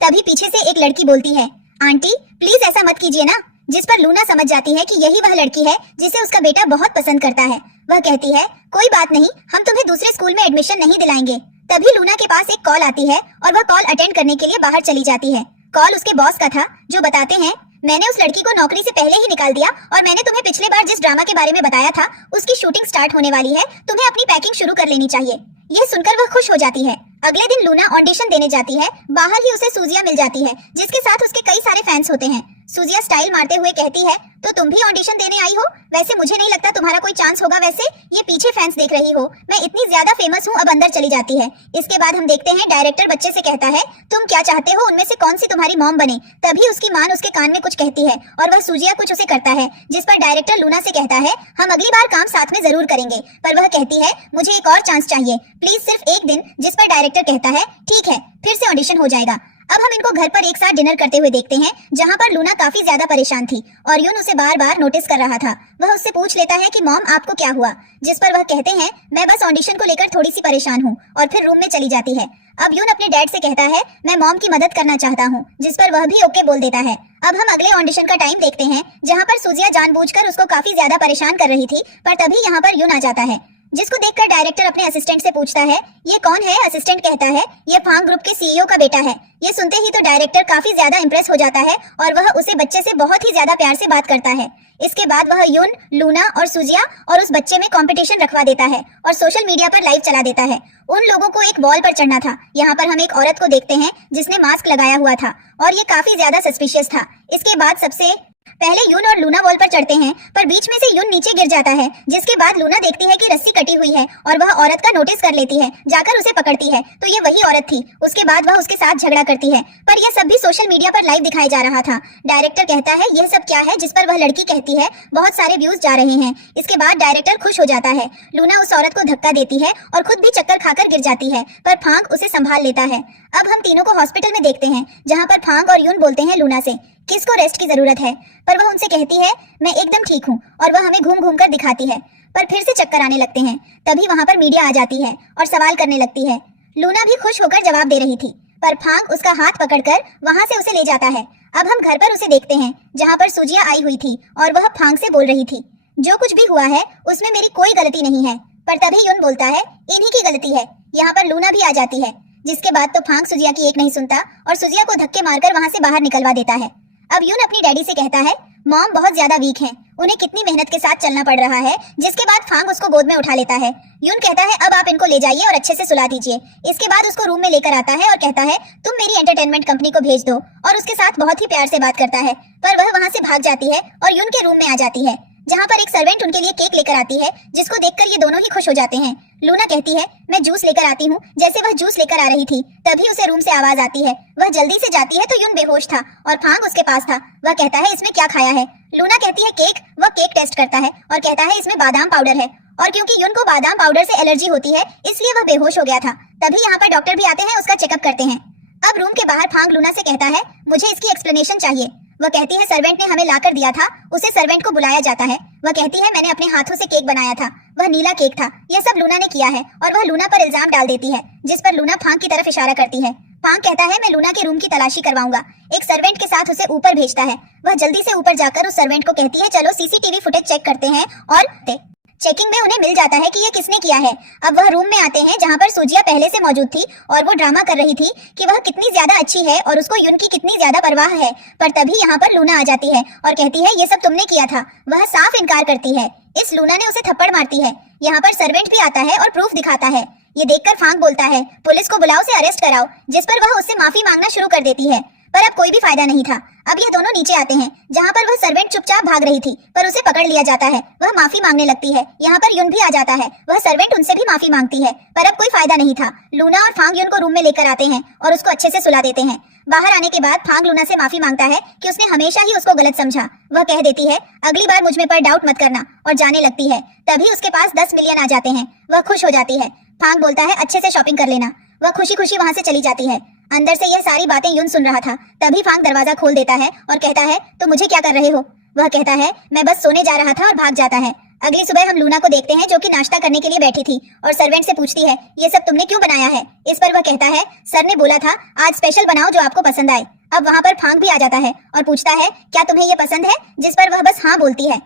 तभी पीछे से एक लड़की बोलती है, आंटी प्लीज ऐसा मत कीजिए ना। जिस पर लूना समझ जाती है कि यही वह लड़की है जिसे उसका बेटा बहुत पसंद करता है। वह कहती है, कोई बात नहीं, हम तुम्हें दूसरे स्कूल में एडमिशन नहीं दिलाएंगे। तभी लूना के पास एक कॉल आती है और वह कॉल अटेंड करने के लिए बाहर चली जाती है। कॉल उसके बॉस का था, जो बताते हैं, मैंने उस लड़की को नौकरी से पहले ही निकाल दिया और मैंने तुम्हें पिछले बार जिस ड्रामा के बारे में बताया था उसकी शूटिंग स्टार्ट होने वाली है, तुम्हें अपनी पैकिंग शुरू कर लेनी चाहिए। यह सुनकर वह खुश हो जाती है। अगले दिन लूना ऑडिशन देने जाती है। बाहर ही उसे सुजिया मिल जाती है, जिसके साथ उसके कई सारे फैंस होते हैं। सूजिया स्टाइल मारते हुए कहती है, तो तुम भी ऑडिशन देने आई हो? वैसे मुझे नहीं लगता तुम्हारा कोई चांस होगा। वैसे ये पीछे फैंस देख रही हो, मैं इतनी ज्यादा फेमस हूँ। अब अंदर चली जाती है। इसके बाद हम देखते हैं डायरेक्टर बच्चे से कहता है, तुम क्या चाहते हो, उनमें से कौन सी तुम्हारी मॉम बने? तभी उसकी मां उसके कान में कुछ कहती है और वह सूजिया कुछ उसे करता है, जिस पर डायरेक्टर लूना से कहता है, हम अगली बार काम साथ में जरूर करेंगे। पर वह कहती है, मुझे एक और चांस चाहिए, प्लीज सिर्फ एक दिन। जिस पर डायरेक्टर कहता है, ठीक है, फिर से ऑडिशन हो जाएगा। अब हम इनको घर पर एक साथ डिनर करते हुए देखते हैं, जहां पर लूना काफी ज्यादा परेशान थी और यून उसे बार बार नोटिस कर रहा था। वह उससे पूछ लेता है कि मॉम आपको क्या हुआ? जिस पर वह कहते हैं, मैं बस ऑडिशन को लेकर थोड़ी सी परेशान हूँ, और फिर रूम में चली जाती है। अब यून अपने डैड से कहता है, मैं मॉम की मदद करना चाहता हूँ, जिस पर वह भी ओके बोल देता है। अब हम अगले ऑडिशन का टाइम देखते हैं, जहाँ पर सूजिया जानबूझकर उसको काफी ज्यादा परेशान कर रही थी, पर तभी यहाँ पर यून आ जाता है, जिसको देखकर डायरेक्टर अपने असिस्टेंट से पूछता है, ये कौन है? असिस्टेंट कहता है, ये फांग ग्रुप के सीईओ का बेटा है। ये सुनते ही तो डायरेक्टर काफी ज्यादा इंप्रेस हो जाता है और वह उसे बच्चे से बहुत ही ज्यादा प्यार से बात करता है। इसके बाद वह यून, लूना और सूजिया और उस बच्चे में कंपटीशन रखवा देता है और सोशल मीडिया पर लाइव चला देता है। उन लोगों को एक वॉल पर चढ़ना था। यहाँ पर हम एक औरत को देखते हैं जिसने मास्क लगाया हुआ था और ये काफी ज्यादा सस्पिशियस था। इसके बाद सबसे पहले यून और लूना वॉल पर चढ़ते हैं, पर बीच में से यून नीचे गिर जाता है, जिसके बाद लूना देखती है कि रस्सी कटी हुई है और वह औरत का नोटिस कर लेती है, जाकर उसे पकड़ती है तो ये वही औरत थी। उसके बाद वह उसके साथ झगड़ा करती है, पर यह सब भी सोशल मीडिया पर लाइव दिखाया जा रहा था। डायरेक्टर कहता है, यह सब क्या है? जिस पर वह लड़की कहती है, बहुत सारे व्यूज जा रहे हैं। इसके बाद डायरेक्टर खुश हो जाता है। लूना उस औरत को धक्का देती है और खुद भी चक्कर खाकर गिर जाती है, पर फांग उसे संभाल लेता है। अब हम तीनों को हॉस्पिटल में देखते हैं, जहाँ पर फांग और यून बोलते हैं लूना से, किसको रेस्ट की जरूरत है? पर वह उनसे कहती है, मैं एकदम ठीक हूँ, और वह हमें घूम घूम कर दिखाती है, पर फिर से चक्कर आने लगते हैं। तभी वहाँ पर मीडिया आ जाती है और सवाल करने लगती है। लूना भी खुश होकर जवाब दे रही थी, पर फांग उसका हाथ पकड़कर वहाँ से उसे ले जाता है। अब हम घर पर उसे देखते हैं, जहाँ पर सूजिया आई हुई थी और वह फांग से बोल रही थी, जो कुछ भी हुआ है उसमें मेरी कोई गलती नहीं है। पर तभी यून बोलता है, इन्हीं की गलती है। यहाँ पर लूना भी आ जाती है, जिसके बाद तो फांग सूजिया की एक नहीं सुनता और सूजिया को धक्के मारकर वहाँ से बाहर निकलवा देता है। अब यून अपनी डैडी से कहता है, मॉम बहुत ज्यादा वीक हैं, उन्हें कितनी मेहनत के साथ चलना पड़ रहा है। जिसके बाद फांग उसको गोद में उठा लेता है। यून कहता है, अब आप इनको ले जाइए और अच्छे से सुला दीजिए। इसके बाद उसको रूम में लेकर आता है और कहता है, तुम मेरी एंटरटेनमेंट कंपनी को भेज दो, और उसके साथ बहुत ही प्यार से बात करता है। पर वह वहाँ से भाग जाती है और यून के रूम में आ जाती है, जहाँ पर एक सर्वेंट उनके लिए केक लेकर आती है, जिसको देखकर ये दोनों ही खुश हो जाते हैं। लूना कहती है, मैं जूस लेकर आती हूँ। जैसे वह जूस लेकर आ रही थी, तभी उसे रूम से आवाज आती है। वह जल्दी से जाती है तो यून बेहोश था और फांग उसके पास था। वह कहता है, इसमें क्या खाया है? लूना कहती है, केक। वह केक टेस्ट करता है और कहता है, इसमें बादाम पाउडर है, और क्योंकि यून को बादाम पाउडर से एलर्जी होती है, इसलिए वह बेहोश हो गया था। तभी यहाँ पर डॉक्टर भी आते हैं, उसका चेकअप करते हैं। अब रूम के बाहर फांग लूना से कहता है, मुझे इसकी एक्सप्लेनेशन चाहिए। वह कहती है, सर्वेंट ने हमें लाकर दिया था। उसे सर्वेंट को बुलाया जाता है। वह कहती है, मैंने अपने हाथों से केक बनाया था, वह नीला केक था। यह सब लूना ने किया है, और वह लूना पर इल्जाम डाल देती है, जिस पर लूना फांग की तरफ इशारा करती है। फांग कहता है, मैं लूना के रूम की तलाशी करवाऊंगा। एक सर्वेंट के साथ उसे ऊपर भेजता है। वह जल्दी से ऊपर जाकर उस सर्वेंट को कहती है, चलो सीसीटीवी फुटेज चेक करते हैं, और चेकिंग में उन्हें मिल जाता है कि ये किसने किया है। अब वह रूम में आते हैं, जहाँ पर सूजिया पहले से मौजूद थी और वो ड्रामा कर रही थी कि वह कितनी ज्यादा अच्छी है और उसको यून की कितनी ज्यादा परवाह है। पर तभी यहाँ पर लूना आ जाती है और कहती है, ये सब तुमने किया था। वह साफ इनकार करती है। इस लूना ने उसे थप्पड़ मारती है। यहाँ पर सर्वेंट भी आता है और प्रूफ दिखाता है। ये देखकर फांग बोलता है, पुलिस को बुलाओ, से अरेस्ट कराओ, जिस पर वह उससे माफी मांगना शुरू कर देती है। पर अब कोई भी फायदा नहीं था। अब ये दोनों नीचे आते हैं, जहाँ पर वह सर्वेंट चुपचाप भाग रही थी, पर उसे पकड़ लिया जाता है। वह माफी मांगने लगती है। यहाँ पर यून भी आ जाता है। वह सर्वेंट उनसे भी माफी मांगती है, पर अब कोई फायदा नहीं था। लूना और फांग यून को रूम में लेकर आते हैं और उसको अच्छे से सुला देते हैं। बाहर आने के बाद फांग लूना से माफी मांगता है कि उसने हमेशा ही उसको गलत समझा। वह कह देती है, अगली बार मुझ में पर डाउट मत करना, और जाने लगती है। तभी उसके पास 10 मिलियन आ जाते हैं। वह खुश हो जाती है। फांग बोलता है, अच्छे से शॉपिंग कर लेना। वह खुशी खुशी वहाँ से चली जाती है। अंदर से यह सारी बातें यून सुन रहा था। तभी फांग दरवाजा खोल देता है और कहता है, तो मुझे क्या कर रहे हो? वह कहता है, मैं बस सोने जा रहा था, और भाग जाता है। अगली सुबह हम लूना को देखते हैं, जो कि नाश्ता करने के लिए बैठी थी और सर्वेंट से पूछती है, ये सब तुमने क्यों बनाया है? इस पर वह कहता है, सर ने बोला था आज स्पेशल बनाओ जो आपको पसंद आए। अब वहाँ पर फांग भी आ जाता है और पूछता है, क्या तुम्हें ये पसंद है? जिस पर वह बस हाँ बोलती है।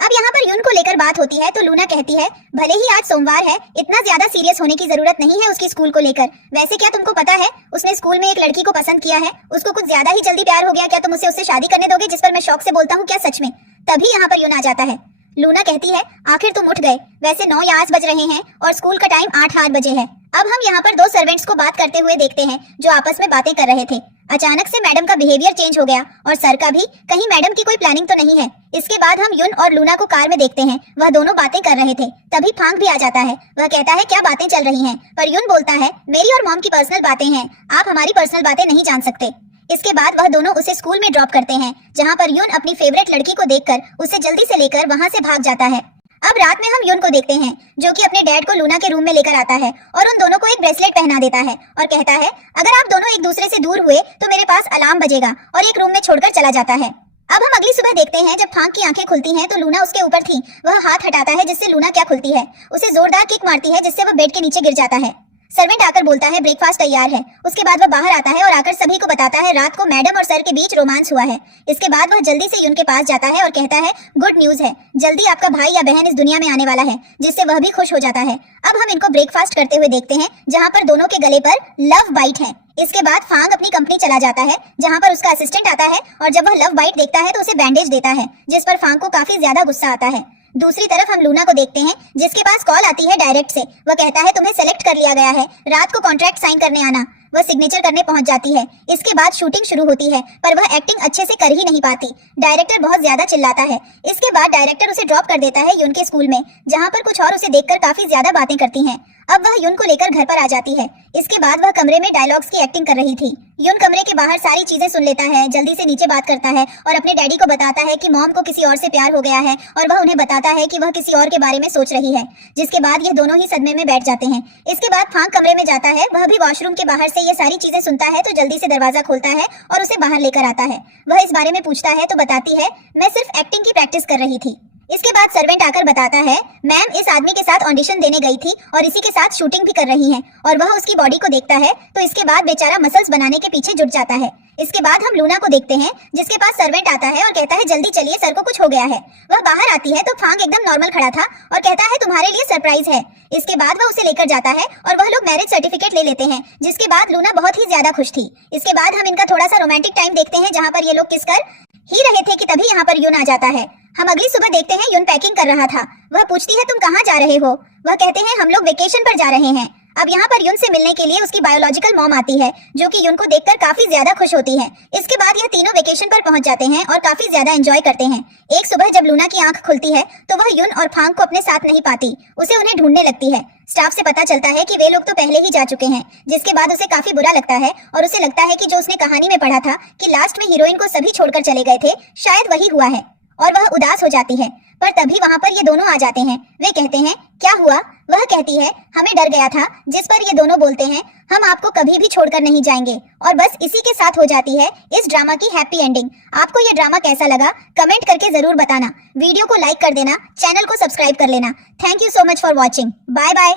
अब यहाँ पर यून को लेकर बात होती है तो लूना कहती है, भले ही आज सोमवार है, इतना ज्यादा सीरियस होने की जरूरत नहीं है उसकी स्कूल को लेकर। वैसे क्या तुमको पता है, उसने स्कूल में एक लड़की को पसंद किया है, उसको कुछ ज्यादा ही जल्दी प्यार हो गया। क्या तुम उससे शादी करने दोगे? जिस पर मैं शौक से बोलता हूँ, क्या सच में? तभी यहाँ पर यून आ जाता है। लूना कहती है, आखिर तुम उठ गए। वैसे 9 या 8 बज रहे हैं और स्कूल का टाइम 8 बजे है। अब हम यहाँ पर 2 सर्वेंट्स को बात करते हुए देखते हैं, जो आपस में बातें कर रहे थे। अचानक से मैडम का बिहेवियर चेंज हो गया और सर का भी, कहीं मैडम की कोई प्लानिंग तो नहीं है। इसके बाद हम युन और लूना को कार में देखते हैं। वह दोनों बातें कर रहे थे, तभी फांग भी आ जाता है। वह कहता है क्या बातें चल रही हैं, पर युन बोलता है मेरी और मॉम की पर्सनल बातें हैं, आप हमारी पर्सनल बातें नहीं जान सकते। इसके बाद वह दोनों उसे स्कूल में ड्रॉप करते हैं, जहाँ पर युन अपनी फेवरेट लड़की को देखकर उसे जल्दी से लेकर वहाँ से भाग जाता है। अब रात में हम युन को देखते हैं, जो कि अपने डैड को लूना के रूम में लेकर आता है और उन दोनों को एक ब्रेसलेट पहना देता है और कहता है अगर आप दोनों एक दूसरे से दूर हुए तो मेरे पास अलार्म बजेगा, और एक रूम में छोड़कर चला जाता है। अब हम अगली सुबह देखते हैं, जब फांग की आंखें खुलती हैं तो लूना उसके ऊपर थी। वह हाथ हटाता है जिससे लूना क्या खुलती है, उसे जोरदार किक मारती है जिससे वह बेड के नीचे गिर जाता है। सर्वेंट आकर बोलता है ब्रेकफास्ट तैयार है। उसके बाद वह बाहर आता है और आकर सभी को बताता है रात को मैडम और सर के बीच रोमांस हुआ है। इसके बाद वह जल्दी से युन के पास जाता है और कहता है गुड न्यूज है, जल्दी आपका भाई या बहन इस दुनिया में आने वाला है, जिससे वह भी खुश हो जाता है। अब हम इनको ब्रेकफास्ट करते हुए देखते हैं, जहाँ पर दोनों के गले पर लव बाइट है। इसके बाद फांग अपनी कंपनी चला जाता है, जहाँ पर उसका असिस्टेंट आता है और जब वह लव बाइट देखता है तो उसे बैंडेज देता है, जिस पर फांग को काफी ज्यादा गुस्सा आता है। दूसरी तरफ हम लूना को देखते हैं, जिसके पास कॉल आती है डायरेक्ट से। वह कहता है तुम्हें सेलेक्ट कर लिया गया है, रात को कॉन्ट्रैक्ट साइन करने आना। वह सिग्नेचर करने पहुंच जाती है। इसके बाद शूटिंग शुरू होती है, पर वह एक्टिंग अच्छे से कर ही नहीं पाती। डायरेक्टर बहुत ज्यादा चिल्लाता है। इसके बाद डायरेक्टर उसे ड्रॉप कर देता है युन के स्कूल में, जहाँ पर कुछ और उसे देखकर काफी ज्यादा बातें करती हैं। अब वह युन को लेकर घर पर आ जाती है। इसके बाद वह कमरे में डायलॉग्स की एक्टिंग कर रही थी। युन कमरे के बाहर सारी चीजें सुन लेता है, जल्दी से नीचे बात करता है और अपने डैडी को बताता है कि मॉम को किसी और से प्यार हो गया है, और वह उन्हें बताता है कि वह किसी और के बारे में सोच रही है। जिसके बाद ये दोनों ही सदमे में बैठ जाते हैं। इसके बाद फांग कमरे में जाता है। वह भी वॉशरूम के बाहर से ये सारी चीजें सुनता है, तो जल्दी से दरवाजा खोलता है और उसे बाहर लेकर आता है। वह इस बारे में पूछता है तो बताती है मैं सिर्फ एक्टिंग की प्रैक्टिस कर रही थी। इसके बाद सर्वेंट आकर बताता है मैम इस आदमी के साथ ऑडिशन देने गई थी और इसी के साथ शूटिंग भी कर रही हैं, और वह उसकी बॉडी को देखता है तो इसके बाद बेचारा मसल्स बनाने के पीछे जुट जाता है। इसके बाद हम लूना को देखते हैं, जिसके पास सर्वेंट आता है और कहता है जल्दी चलिए सर को कुछ हो गया है। वह बाहर आती है तो फांग एकदम नॉर्मल खड़ा था और कहता है तुम्हारे लिए सरप्राइज है। इसके बाद वह उसे लेकर जाता है और वह लोग मैरिज सर्टिफिकेट ले लेते हैं, जिसके बाद लूना बहुत ही ज्यादा खुश थी। इसके बाद हम इनका थोड़ा सा रोमांटिक टाइम देखते हैं, जहाँ पर ये लोग किस कर ही रहे थे कि तभी यहाँ पर युन आ जाता है। हम अगली सुबह देखते हैं युन पैकिंग कर रहा था। वह पूछती है तुम कहाँ जा रहे हो। वह कहते हैं हम लोग वेकेशन पर जा रहे हैं। अब यहाँ पर युन से मिलने के लिए उसकी बायोलॉजिकल मॉम आती है, जो कि युन को देखकर काफी ज्यादा खुश होती है। इसके बाद यह तीनों वेकेशन पर पहुंच जाते हैं और काफी ज्यादा एंजॉय करते हैं। एक सुबह जब लूना की आंख खुलती है तो वह युन और फांग को अपने साथ नहीं पाती, उसे उन्हें ढूंढने लगती है। स्टाफ से पता चलता है कि वे लोग तो पहले ही जा चुके हैं, जिसके बाद उसे काफी बुरा लगता है और उसे लगता है कि जो उसने कहानी में पढ़ा था कि लास्ट में हीरोइन को सभी छोड़कर चले गए थे, शायद वही हुआ है, और वह उदास हो जाती है। पर तभी वहाँ पर ये दोनों आ जाते हैं। वे कहते हैं क्या हुआ। वह कहती है हमें डर गया था, जिस पर ये दोनों बोलते हैं हम आपको कभी भी छोड़कर नहीं जाएंगे। और बस इसी के साथ हो जाती है इस ड्रामा की हैप्पी एंडिंग। आपको ये ड्रामा कैसा लगा कमेंट करके जरूर बताना। वीडियो को लाइक कर देना, चैनल को सब्सक्राइब कर लेना। Thank you so much for watching. Bye bye.